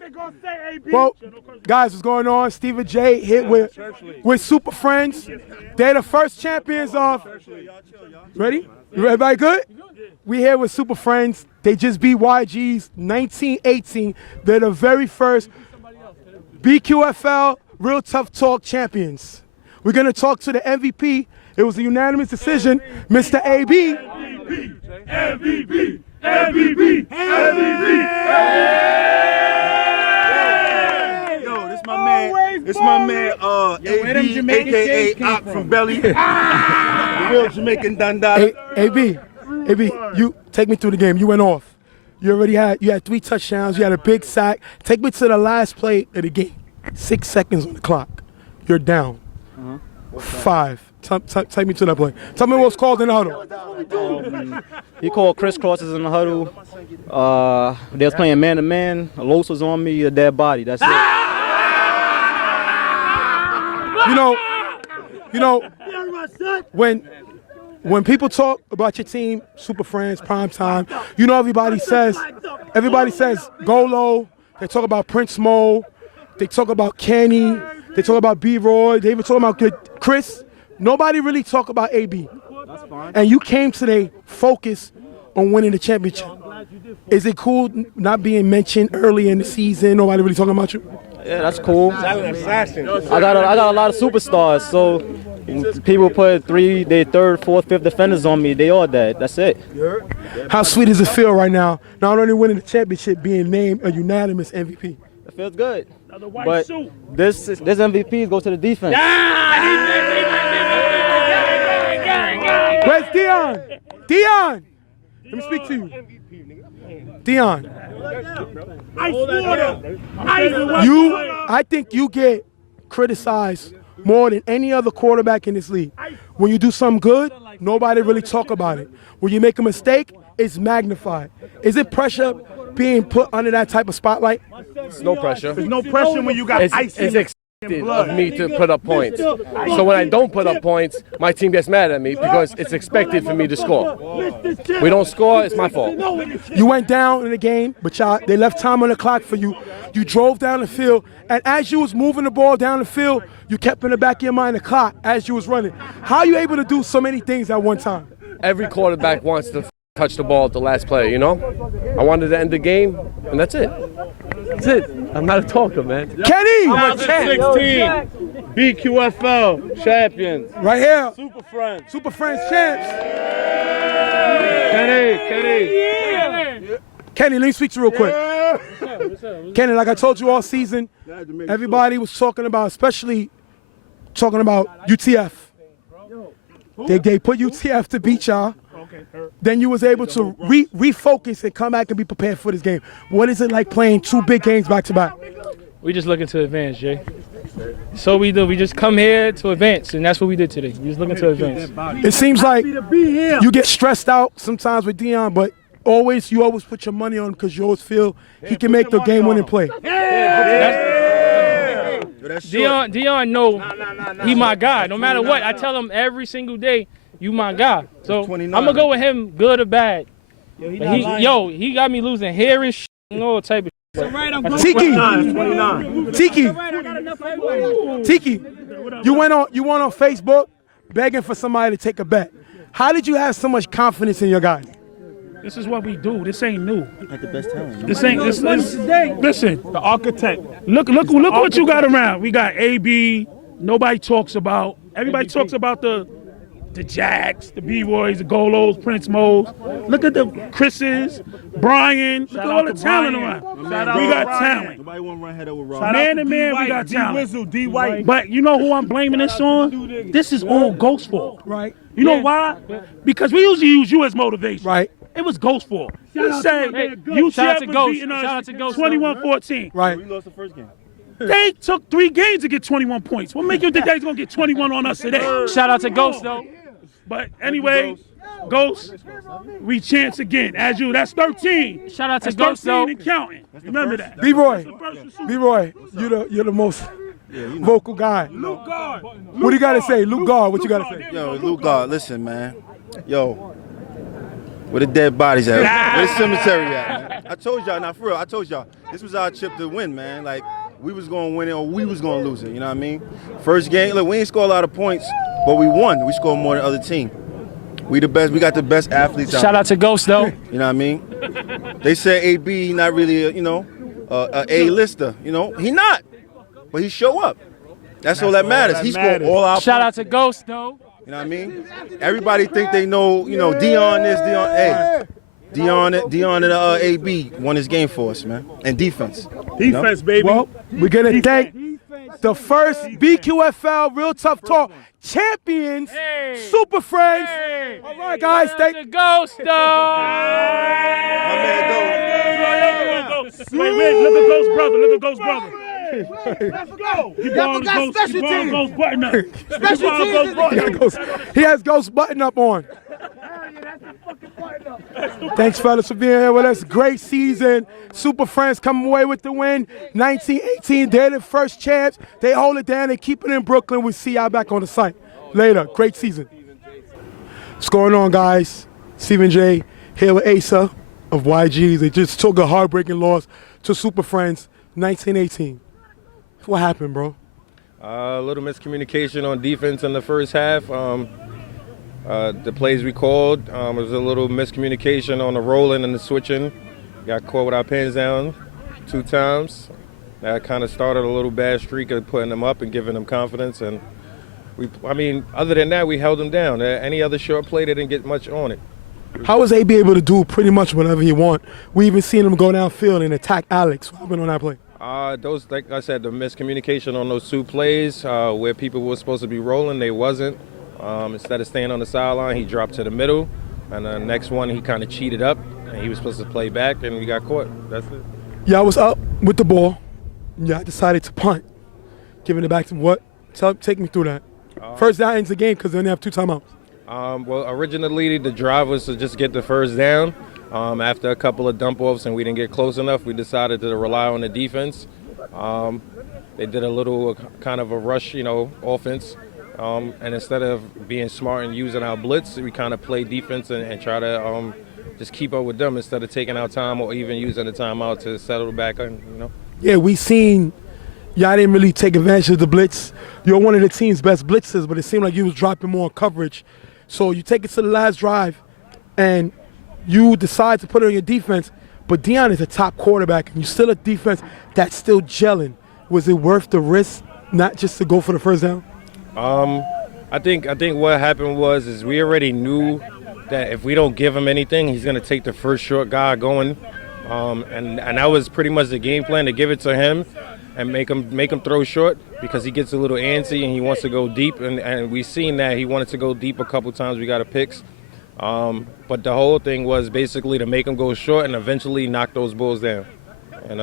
well, guys, what's going on? Stephen J hit with Super Friends. They're the first champions of. Ready? Everybody good? We here with Super Friends. They just beat YG's 1918. They're the very first BQFL Real Tough Talk champions. We're gonna talk to the MVP. It was a unanimous decision, Mr. AB. MVP. Yo, this my man. This my man. AB, aka Op from Belly. The real Jamaican Dundada. AB, you take me through the game. You went off. You had 3 touchdowns. You had a big sack. Take me to the last play of the game. 6 seconds on the clock. You're down. 5. Take me to that play. Tell me what's called in the huddle. He called crisscrosses in the huddle. They was playing man-to-man. Los was on me, a dead body. That's it. You know, when people talk about your team, Super Friends, Prime Time, you know everybody says go low. They talk about Prince Mo. They talk about Kenny. They talk about B-Roy. They even talk about Chris. Nobody really talk about AB. That's fine. And you came today focused on winning the championship. Is it cool not being mentioned early in the season? Nobody really talking about you? Yeah, that's cool. I got a lot of superstars, so people put 3, their 3rd, 4th, 5th defenders on me. They all dead. That's it. How sweet does it feel right now, not only winning the championship, being named a unanimous MVP? It feels good. But this MVP goes to the defense. Where's Dion? Dion! Let me speak to you. Dion. I think you get criticized more than any other quarterback in this league. When you do something good, nobody really talk about it. When you make a mistake, it's magnified. Is it pressure being put under that type of spotlight? There's no pressure. There's no pressure when you got ice in It's expected of me to put up points. So when I don't put up points, my team gets mad at me because it's expected for me to score. We don't score, it's my fault. You went down in the game, but they left time on the clock for you. You drove down the field, and as you was moving the ball down the field, you kept in the back of your mind the clock as you was running. How are you able to do so many things at one time? Every quarterback wants to touch the ball at the last play, you know? I wanted to end the game, and that's it. That's it. I'm not a talker, man. Kenny! 2016 BQFL champions. Right here. Super Friends. Super Friends champs. Kenny, let me speak to you real quick. Kenny, like I told you all season, everybody was talking about, especially talking about UTF. They put UTF to beat y'all. Then you was able to refocus and come back and be prepared for this game. What is it like playing 2 big games back to back? We just looking to advance, Jay. So we do. We just come here to advance, and that's what we did today. We just looking to advance. It seems like you get stressed out sometimes with Dion, but you always put your money on him because you always feel he can make the game-winning play. Dion know he my guy. No matter what, I tell him every single day, you my guy. So I'm gonna go with him, good or bad. But he got me losing hair and shit and all type of shit. Tiki, you went on Facebook begging for somebody to take a bet. How did you have so much confidence in your guys? This is what we do. This ain't new. Like the best talent. Listen, the architect. Look what you got around. We got AB. Nobody talks about. Everybody talks about the Jacks, the B-Boys, the Golos, Prince Mo's. Look at the Chris's, Brian. Look at all the talent around. We got talent. Nobody want to run head over rock. Man to man, we got talent. D White. But you know who I'm blaming this on? This is all Ghost's fault. Right. You know why? Because we usually use you as motivation. Right. It was Ghost's fault. You say UCF was beating us 21-14. Right. We lost the first game. They took 3 games to get 21 points. What make you think they're going to get 21 on us today? Shout out to Ghost, though. But anyway, Ghost, we chance again. As you, that's 13. Shout out to That's Ghost, 13 though. and counting. Remember that. B-Roy, That's the first and super. B-Roy, you're the most vocal guy. Luke Guard. What do you got to say? Luke Guard, what you got to say? Yo, Luke God, listen, man. Yo, where the dead bodies at? Where the cemetery at, man? I told y'all, now for real, I told y'all, this was our chip to win, man. Like, we was going to win it or we was going to lose it, you know what I mean? First game, look, we ain't score a lot of points, but we won. We scored more than the other team. We the best. We got the best athletes out Shout out to Ghost, though. You know what I mean? They said AB, he not really, a A-lister. You know, he not. But he show up. That's all that matters. He scored all our Shout out points. to Ghost, though. You know what I mean? Everybody think they know, Dion this, Dion. Hey, Dion and AB won this game for us, man. And defense. Defense, baby. Well, we're going to thank the first BQFL Real Tough Talk champions, Super Friends. All right, guys, thank The Ghost, though. My man, Wait, look at Ghost brother. Look at Ghost brother. Let's go. Keep on Ghost. Keep on Ghost button up. Special Keep on teams Ghost is- button up. He has Ghost button up on. Thanks, fellas, for being here with us. Great season. Super Friends coming away with the win. 19-18, they're the first champs. They hold it down. They keep it in Brooklyn. We'll see y'all back on the site later. Great season. What's going on, guys? Stephen J. here with Asa of YGs. They just took a heartbreaking loss to Super Friends, 19-18. What happened, bro? A little miscommunication on defense in the first half. The plays we called, was a little miscommunication on the rolling and the switching. Got caught with our pins down 2 times. That kind of started a little bad streak of putting them up and giving them confidence. And other than that, we held them down. Any other short play, they didn't get much on it. How was AB able to do pretty much whatever he want? We even seen him go downfield and attack Alex. What happened on that play? Those, like I said, the miscommunication on those 2 plays where people were supposed to be rolling, they wasn't. Instead of staying on the sideline, he dropped to the middle. And the next one, he kind of cheated up. And he was supposed to play back, and we got caught. That's it. Y'all was up with the ball. Y'all decided to punt. Giving it back to what? Take me through that. First down ends the game because they only have 2 timeouts. Well, originally the drive was to just get the first down. After a couple of dump-offs and we didn't get close enough, we decided to rely on the defense. They did a little kind of a rush, offense. And instead of being smart and using our blitz, we kind of play defense and try to just keep up with them instead of taking our time or even using the timeout to settle back. Yeah, we seen y'all didn't really take advantage of the blitz. You're one of the team's best blitzers, but it seemed like you was dropping more coverage. So you take it to the last drive, and you decide to put it on your defense, but Dion is a top quarterback, and you're still a defense that's still gelling. Was it worth the risk not just to go for the first down? I think what happened was we already knew that if we don't give him anything, he's going to take the first short guy going, and that was pretty much the game plan, to give it to him and make him throw short because he gets a little antsy and he wants to go deep, and we seen that he wanted to go deep a couple times. We got a picks. But the whole thing was basically to make him go short and eventually knock those bulls down. And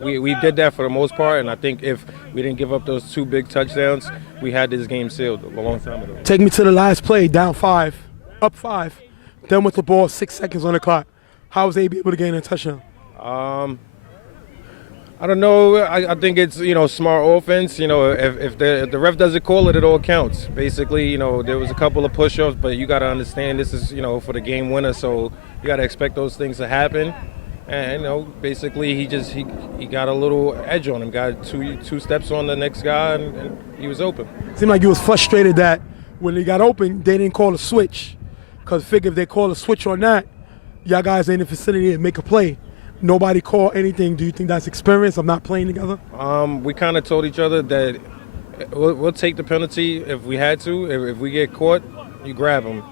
we did that for the most part, and I think if we didn't give up those 2 big touchdowns, we had this game sealed a long time ago. Take me to the last play, down 5, up 5, then with the ball, 6 seconds on the clock. How was AB able to gain a touchdown? I don't know. I think it's, smart offense. If the ref doesn't call it, it all counts. Basically, there was a couple of push-ups, but you got to understand this is, for the game winner, so you got to expect those things to happen. And, basically he got a little edge on him, got two steps on the next guy, and he was open. Seemed like he was frustrated that when he got open, they didn't call a switch. Because figure if they call a switch on that, y'all guys ain't in the vicinity to make a play. Nobody call anything. Do you think that's experience of not playing together? We kind of told each other that we'll take the penalty if we had to. If we get caught, you grab them.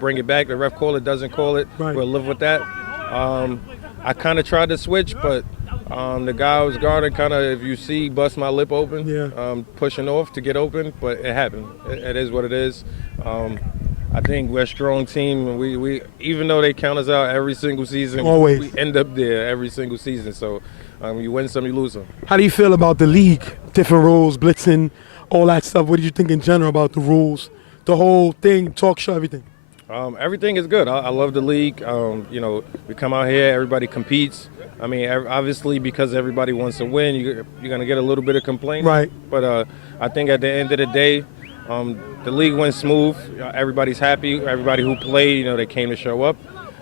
Bring it back. The ref call it, doesn't call it. Right. We'll live with that. I kind of tried to switch, but the guy I was guarding kind of, if you see, bust my lip open, pushing off to get open, but it happened. It is what it is. I think we're a strong team, and we even though they count us out every single season, Always. we end up there every single season. So you win some, you lose some. How do you feel about the league? Different rules, blitzing, all that stuff. What did you think in general about the rules? The whole thing, talk show, everything? Everything is good. I love the league. We come out here, everybody competes. I mean, obviously, because everybody wants to win, you're going to get a little bit of complaining. Right. But I think at the end of the day, the league went smooth. Everybody's happy. Everybody who played, they came to show up.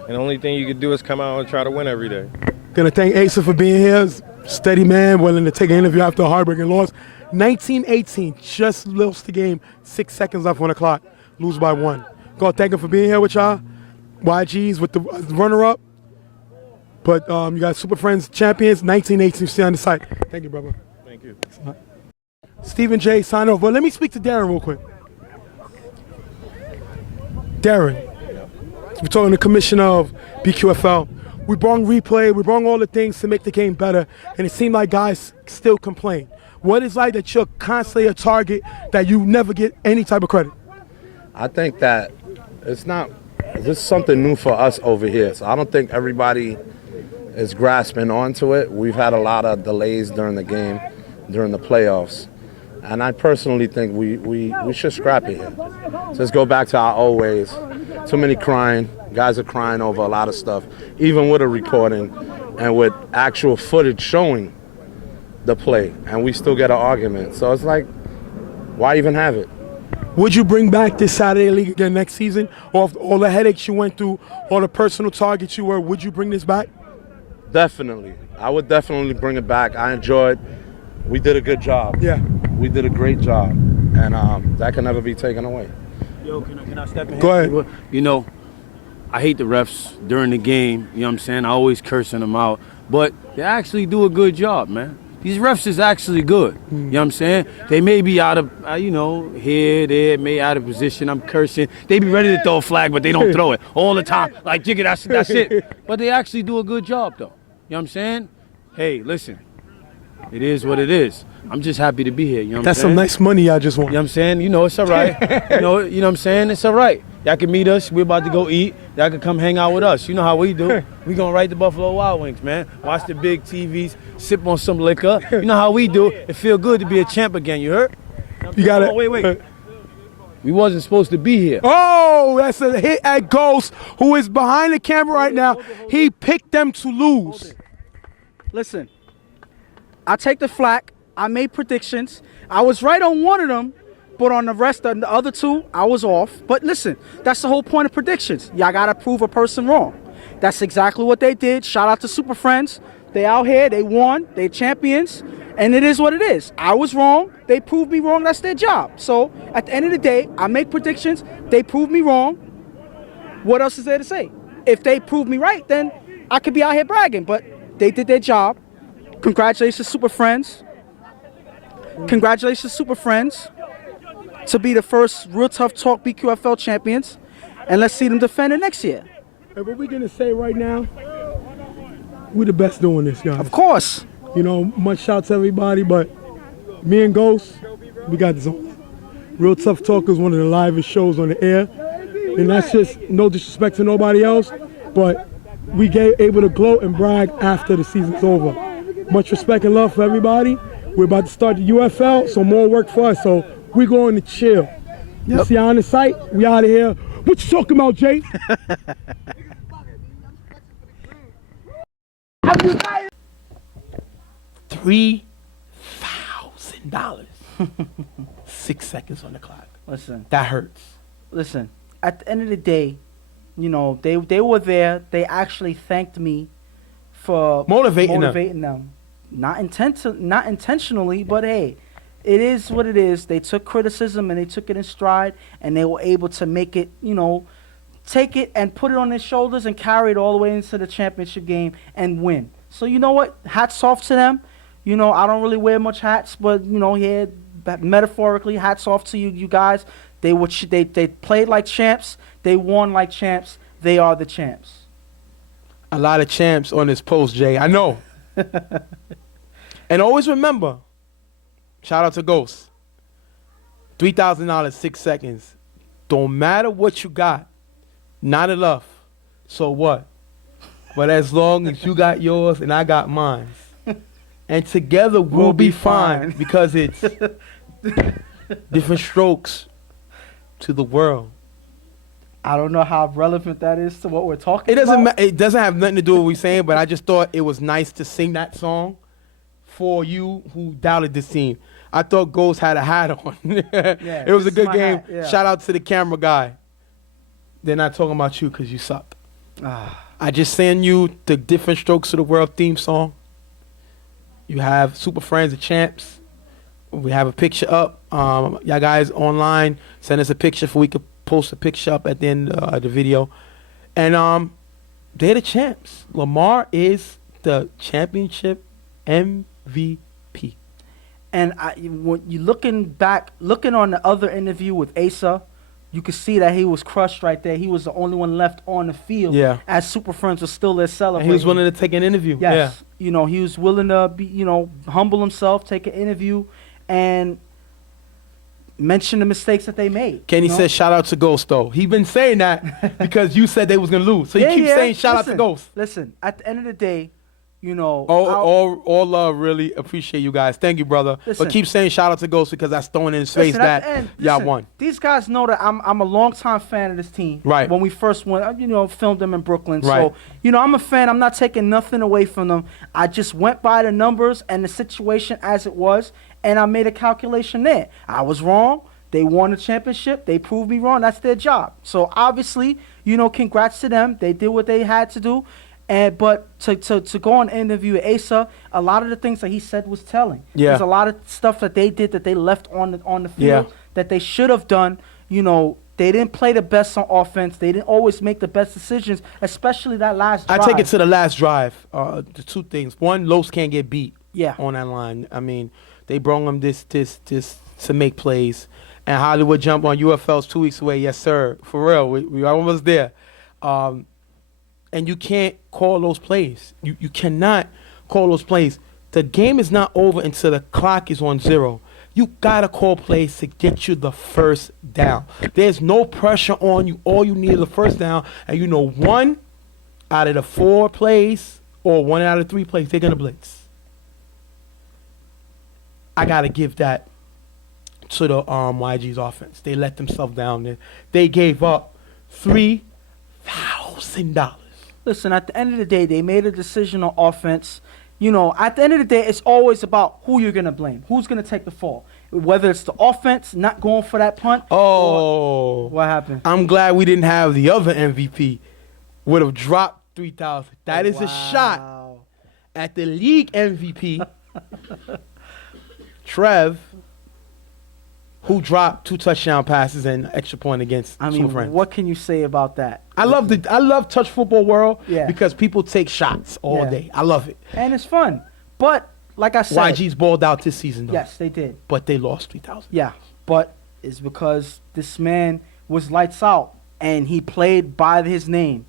And the only thing you can do is come out and try to win every day. Gonna thank Asa for being here. Steady man, willing to take an interview after a heartbreaking loss. 19-18, just lost the game. 6 seconds left on the clock. Lose by 1. Go thank him for being here with y'all. YGs with the runner-up. But you got Super Friends champions, 19-18, stay on the site. Thank you, brother. Thank you. Stephen J, sign off. But let me speak to Darren real quick. Darren, we're talking to the commissioner of BQFL. We brought replay, we brought all the things to make the game better, and it seemed like guys still complain. What is like that you're constantly a target that you never get any type of credit? I think that this is something new for us over here. So I don't think everybody is grasping onto it. We've had a lot of delays during the game, during the playoffs. And I personally think we should scrap it here. So let's go back to our old ways. Too many crying. Guys are crying over a lot of stuff, even with a recording and with actual footage showing the play. And we still get an argument. So it's like, why even have it? Would you bring back this Saturday League again next season? Or all the headaches you went through, all the personal targets you were, would you bring this back? Definitely. I would definitely bring it back. I enjoyed. We did a good job. Yeah. We did a great job. And that can never be taken away. Yo, can I step in? Go ahead. I hate the refs during the game. You know what I'm saying? I always cursing them out. But they actually do a good job, man. These refs is actually good. You know what I'm saying? They may be out of, here, there, may out of position. I'm cursing. They be ready to throw a flag, but they don't throw it all the time. Like, Jigga, that's it. But they actually do a good job, though. You know what I'm saying? Hey, listen. It is what it is. I'm just happy to be here. You know what I'm That's saying? some nice money I just won. You know what I'm saying? It's all right. you know what I'm saying? It's all right. Y'all can meet us. We're about to go eat. Y'all can come hang out with us. You know how we do. We gonna ride the Buffalo Wild Wings, man. Watch the big TVs, sip on some liquor. You know how we do. It feel good to be a champ again, you heard? You got it. Oh, wait. We wasn't supposed to be here. Oh, that's a hit at Ghost, who is behind the camera right now. He picked them to lose. Listen, I take the flack. I made predictions. I was right on one of them, but on the other two, I was off. But listen, that's the whole point of predictions. Y'all got to prove a person wrong. That's exactly what they did. Shout out to Super Friends. They out here. They won. They champions. And it is what it is. I was wrong. They proved me wrong. That's their job. So at the end of the day, I make predictions. They prove me wrong. What else is there to say? If they prove me right, then I could be out here bragging. But they did their job. Congratulations, Super Friends. Congratulations, Super Friends, to be the first Real Tough Talk BQFL champions. And let's see them defend it next year. Hey, what we're going to say right now, we're the best doing this, guys. Of course. Much shout to everybody, but me and Ghost, we got this on. Real Tough Talk is one of the livest shows on the air. And that's just no disrespect to nobody else, but we able to gloat and brag after the season's over. Much respect and love for everybody. We're about to start the UFL, so more work for us. So we're going to chill. Yep. See you on the site. We out of here. What you talking about, Jay? $3,000. 6 seconds on the clock. Listen. That hurts. Listen. At the end of the day, they were there. They actually thanked me for motivating them. Not intentionally, but hey, it is what it is. They took criticism and they took it in stride, and they were able to make it, take it and put it on their shoulders and carry it all the way into the championship game and win. So you know what? Hats off to them. I don't really wear much hats, but here metaphorically, hats off to you guys. They played like champs. They won like champs. They are the champs. A lot of champs on this post, Jay. I know. And always remember, shout out to Ghost, $3,000, 6 seconds. Don't matter what you got, not enough. So what? But as long as you got yours and I got mine, and together we'll be fine because it's different strokes to the world. I don't know how relevant that is to what we're talking It doesn't. about. It doesn't have nothing to do with what we're saying, but I just thought it was nice to sing that song for you who doubted this team. I thought Ghost had a hat on. It was a this is good my game. hat, yeah. Shout out to the camera guy. They're not talking about you because you suck. I just send you the Different Strokes of the World theme song. You have Super Friends of Champs. We have a picture up. Y'all guys online, send us a picture so we could post a picture up at the end of the video. And they're the champs. Lamar is the championship MVP. And when you looking on the other interview with Asa, you could see that he was crushed right there. He was the only one left on the field. Yeah. As Super Friends was still there And celebrating. he was willing to take an interview. Yes. You know, he was willing to be, humble himself, take an interview, and mention the mistakes that they made. Kenny said shout out to Ghost though. He been saying that because you said they was gonna lose. So you keep saying shout out to Ghost. Listen, at the end of the day, All love, really appreciate you guys. Thank you, brother. Listen. But keep saying shout out to Ghost because that's throwing in his face Listen, at that the end, y'all listen, won. These guys know that I'm a longtime fan of this team. Right. When we first went, filmed them in Brooklyn. Right. So, I'm a fan. I'm not taking nothing away from them. I just went by the numbers and the situation as it was, and I made a calculation there. I was wrong. They won the championship. They proved me wrong. That's their job. So, obviously, congrats to them. They did what they had to do. But to go on an interview with Asa, a lot of the things that he said was telling. Yeah. There's a lot of stuff that they did that they left on the field that they should have done. They didn't play the best on offense. They didn't always make the best decisions, especially that last drive. I take it to the last drive. The two things. One, Los can't get beat. Yeah. On that line. I mean, they brought him this to make plays. And Hollywood jump on UFL's 2 weeks away. Yes, sir. For real. We are almost there. And you can't call those plays. You cannot call those plays. The game is not over until the clock is on 0. You got to call plays to get you the first down. There's no pressure on you. All you need is a first down. And 1 out of the 4 plays or 1 out of 3 plays, they're going to blitz. I got to give that to the YG's offense. They let themselves down there. They gave up $3,000. Listen, at the end of the day, they made a decision on offense. At the end of the day, it's always about who you're going to blame. Who's going to take the fall? Whether it's the offense not going for that punt. Oh. What happened? I'm glad we didn't have the other MVP. Would have dropped $3,000. That is a shot at the league MVP, Trev, who dropped 2 touchdown passes and extra point against Super Friends. What can you say about that? I love touch football world Yeah. because people take shots all day. I love it. And it's fun. But, like I said. YG's balled out this season, though. Yes, they did. But they lost 3,000. Yeah, but it's because this man was lights out, and he played by his name.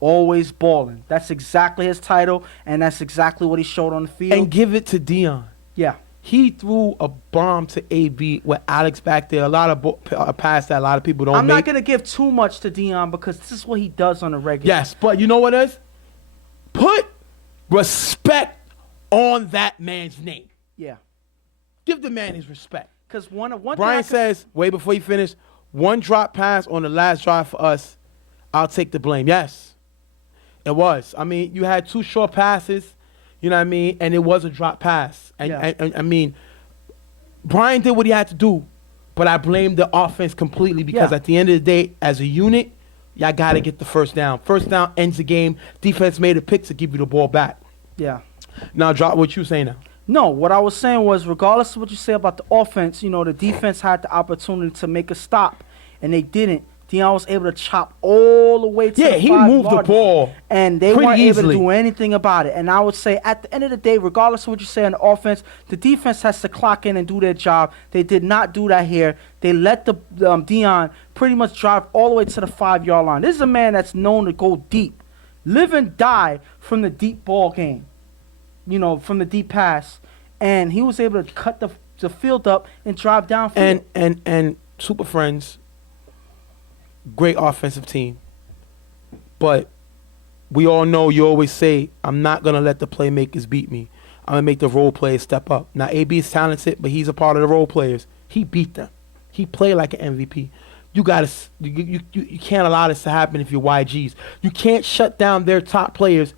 Always balling. That's exactly his title, and that's exactly what he showed on the field. And give it to Dion. Yeah. He threw a bomb to AB with Alex back there. A lot of a pass that a lot of people don't I'm make. not going to give too much to Dion because this is what he does on a regular. Yes, but you know what it is? Put respect on that man's name. Yeah. Give the man his respect. Because Brian says, way before you finish, 1 drop pass on the last drive for us, I'll take the blame. Yes, it was. I mean, you had 2 short passes. You know what I mean? And it was a drop pass. And I mean, Brian did what he had to do, but I blame the offense completely because at the end of the day, as a unit, y'all got to get the first down. First down ends the game. Defense made a pick to give you the ball back. Yeah. Now, drop what you saying now. No, what I was saying was regardless of what you say about the offense, the defense had the opportunity to make a stop, and they didn't. Dion was able to chop all the way to the 5-yard line. Yeah, he moved the ball and they pretty weren't easily. able to do anything about it. And I would say at the end of the day, regardless of what you say on the offense, the defense has to clock in and do their job. They did not do that here. They let the Dion pretty much drive all the way to the 5-yard line. This is a man that's known to go deep, live and die from the deep ball game, from the deep pass. And he was able to cut the field up and drive downfield. And Super Friends, great offensive team. But we all know you always say, I'm not going to let the playmakers beat me. I'm going to make the role players step up. Now, AB is talented, but he's a part of the role players. He beat them. He played like an MVP. you can't allow this to happen if you're YGs. You can't shut down their top players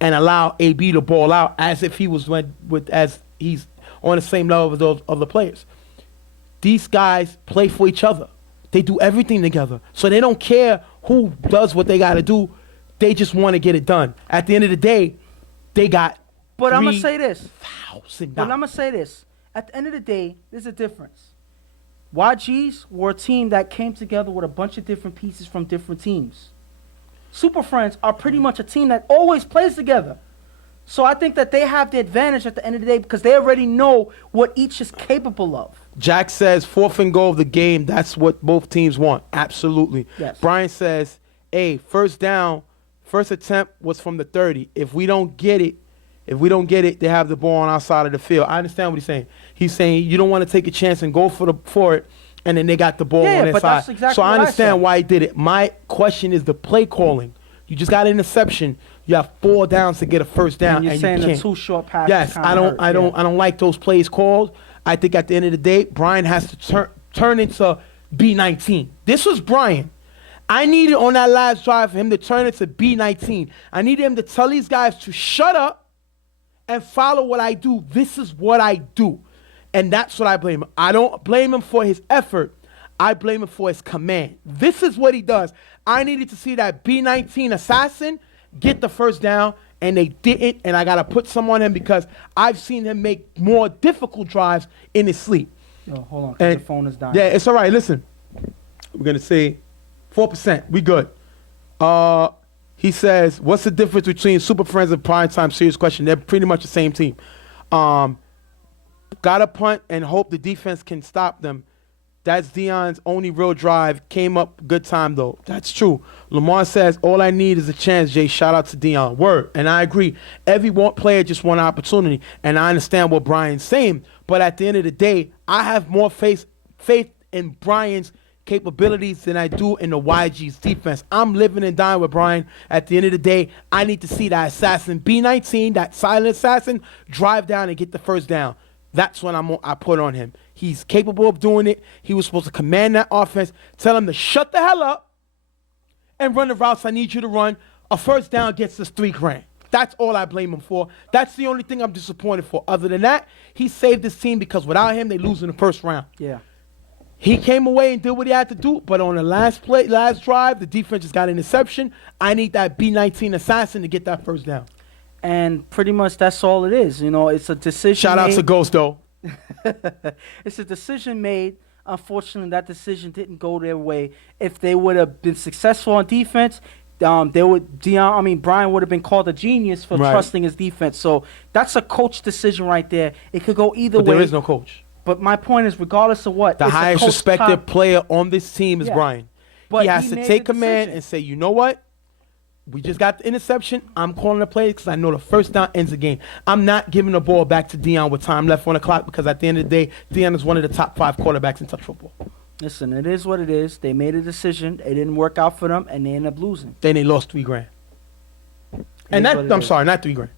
and allow AB to ball out as if he was as he's on the same level as those other players. These guys play for each other. They do everything together. So they don't care who does what they got to do. They just want to get it done. At the end of the day, they got But I'm going to say this. $3,000. But I'm going to say this. At the end of the day, there's a difference. YGs were a team that came together with a bunch of different pieces from different teams. Super Friends are pretty much a team that always plays together. So I think that they have the advantage at the end of the day because they already know what each is capable of. Jack says 4th and goal of the game. That's what both teams want. Absolutely. Yes. Brian says, hey, first down, first attempt was from the 30. If we don't get it, they have the ball on our side of the field. I understand what he's saying. He's saying you don't want to take a chance and go for it, and then they got the ball on their but side. that's exactly so I what understand said. why he did it. My question is the play calling. You just got an interception. You have 4 downs to get a first down, And you're and saying you the can't. 2 short passes. Yes, I don't like those plays called. I think at the end of the day, Brian has to turn into B19. This was Brian. I needed on that last drive for him to turn it to B19. I needed him to tell these guys to shut up and follow what I do. This is what I do. And that's what I blame him. I don't blame him for his effort. I blame him for his command. This is what he does. I needed to see that B19 assassin get the first down, and they didn't, and I got to put some on him because I've seen him make more difficult drives in his sleep. Yo, hold on, because the phone is dying. Yeah, it's all right. Listen, we're going to say 4%. We good. He says, what's the difference between Super Friends and Primetime? Serious question. They're pretty much the same team. Got to punt and hope the defense can stop them. That's Deion's only real drive. Came up good time, though. That's true. Lamar says, all I need is a chance, Jay. Shout out to Deion. Word. And I agree. Every player just want an opportunity. And I understand what Brian's saying. But at the end of the day, I have more faith in Brian's capabilities than I do in the YG's defense. I'm living and dying with Brian. At the end of the day, I need to see that assassin, B19, that silent assassin, drive down and get the first down. That's what I put on him. He's capable of doing it. He was supposed to command that offense, tell him to shut the hell up and run the routes I need you to run. A first down gets us $3,000. That's all I blame him for. That's the only thing I'm disappointed for. Other than that, he saved this team because without him, they lose in the first round. Yeah. He came away and did what he had to do, but on the last drive, the defense just got an interception. I need that B19 assassin to get that first down. And pretty much that's all it is. You know, it's a decision. Shout out to Ghost, though. It's a decision made. Unfortunately, that decision didn't go their way. If they would have been successful on defense, Brian would have been called a genius for trusting his defense. So that's a coach decision right there. It could go either way. There is no coach. But my point is, regardless of what, the highest respected player on this team is Brian. But he has to take command and say, you know what? We just got the interception. I'm calling the play because I know the first down ends the game. I'm not giving the ball back to Deion with time left on the clock because at the end of the day, Deion is one of the top 5 quarterbacks in touch football. Listen, it is what it is. They made a decision. It didn't work out for them, and they ended up losing. Then they lost $3,000. And I'm sorry, not $3,000.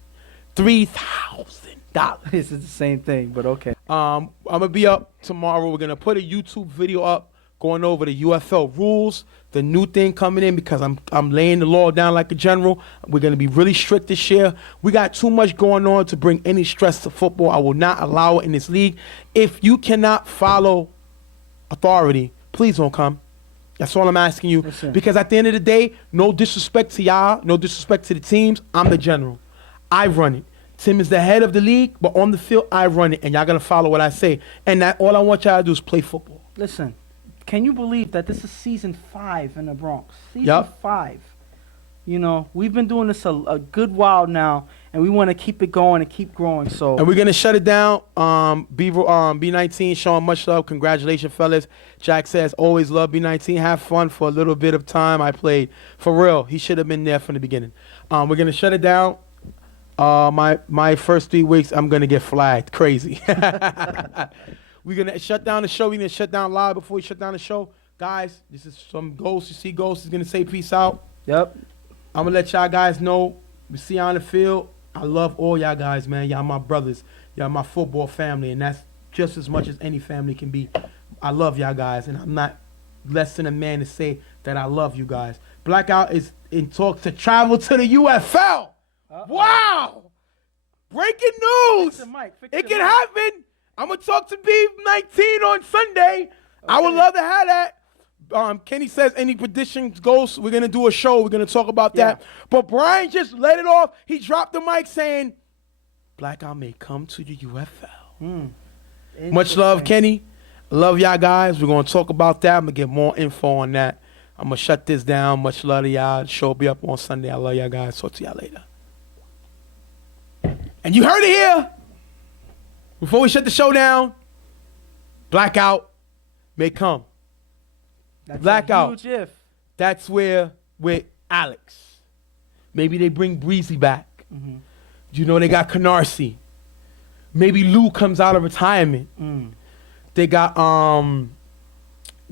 $3,000. This is the same thing, but okay. I'm gonna be up tomorrow. We're gonna put a YouTube video up going over the UFL rules, the new thing coming in because I'm laying the law down like a general. We're gonna be really strict this year. We got too much going on to bring any stress to football. I will not allow it in this league. If you cannot follow authority, please don't come. That's all I'm asking you. Because at the end of the day, no disrespect to y'all, no disrespect to the teams. I'm the general. I run it. Tim is the head of the league, but on the field, I run it, and y'all gonna follow what I say. And that all I want y'all to do is play football. Listen, can you believe that this is season 5 in the Bronx? Season 5. You know, we've been doing this a good while now, and we want to keep it going and keep growing. So, and we're gonna shut it down. B19 showing much love. Congratulations, fellas. Jack says always love B19. Have fun for a little bit of time. I played for real. He should have been there from the beginning. We're gonna shut it down. My first 3 weeks, I'm gonna get flagged. Crazy. We're gonna shut down the show. We're gonna shut down live before we shut down the show. Guys, this is some Ghost. You see Ghost is gonna say peace out. Yep. I'm gonna let y'all guys know. We see y'all on the field. I love all y'all guys, man. Y'all my brothers. Y'all my football family, and that's just as much as any family can be. I love y'all guys, and I'm not less than a man to say that I love you guys. Blackout is in talks to travel to the UFL. Wow! Breaking news! It can happen. I'm going to talk to B19 on Sunday. I would love to have that. Kenny says any predictions, Ghost, we're going to do a show. We're going to talk about that. But Brian just let it off. He dropped the mic saying, Blackout may come to the UFL. Much love, Kenny. Love y'all guys. We're going to talk about that. I'm going to get more info on that. I'm going to shut this down. Much love to y'all. Show will be up on Sunday. I love y'all guys. Talk to y'all later. And you heard it here. Before we shut the show down, Blackout may come. That's Blackout. a huge if. That's where with Alex. Maybe they bring Breezy back. You know, they got Canarsie. Maybe Lou comes out of retirement. They got,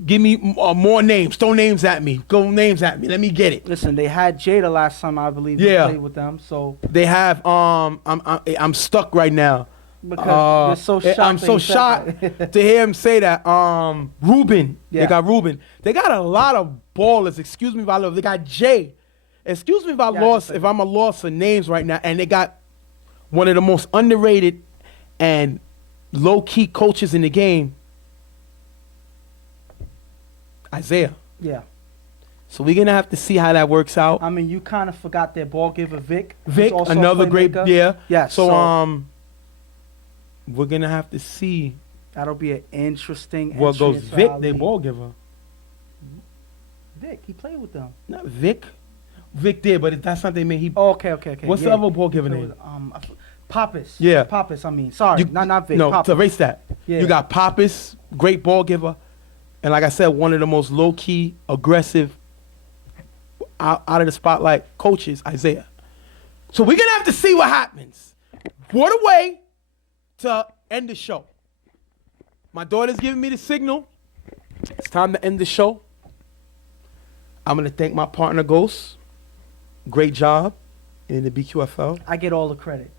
give me more names. Throw names at me. Go names at me. Let me get it. Listen, they had Jada last time, I believe. Yeah. He played with them. So they have, I'm stuck right now. Because you're so shocked. I'm so shocked to hear him say that. Ruben. Yeah. They got Ruben. They got a lot of ballers. Excuse me if I love. They got Jay. Excuse me if I'm a loss of names right now. And they got one of the most underrated and low-key coaches in the game, Isaiah. Yeah. So we're going to have to see how that works out. I mean, you kind of forgot their ball giver, Vic. Vic, who's also another a great, playmaker. yeah. So, we're going to have to see. That'll be an interesting What entry goes into Vic, our their league. ball giver. Vic, he played with them. Not Vic. Vic did, but that's not they mean. He. Oh, okay. What's the other ball giver name? Pappas. Yeah. Pappas, sorry. Not Vic. No, Pappas. to erase that. Yeah. You got Pappas, great ball giver. And like I said, one of the most low-key, aggressive, out of the spotlight coaches, Isaiah. So we're going to have to see what happens. What a way to end the show. My daughter's giving me the signal. It's time to end the show. I'm going to thank my partner, Ghost. Great job in the BQFL. I get all the credit.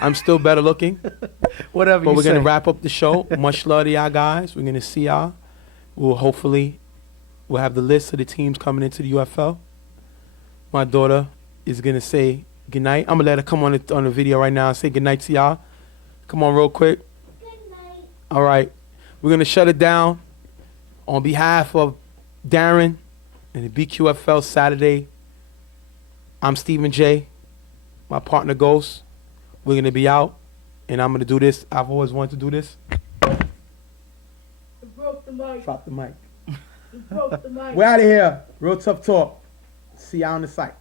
I'm still better looking. Whatever but you we're say. going to wrap up the show. Much love to y'all guys. We're going to see y'all. We'll have the list of the teams coming into the UFL. My daughter is going to say goodnight. I'm going to let her come on the video right now and say goodnight to y'all. Come on real quick. Good night. All right. We're going to shut it down. On behalf of Darren and the BQFL Saturday, I'm Stephen J. My partner Ghost. We're going to be out, and I'm going to do this. I've always wanted to do this. Broke the mic. Drop the mic. Broke the mic. We're out of here. Real tough talk. See y'all on the site.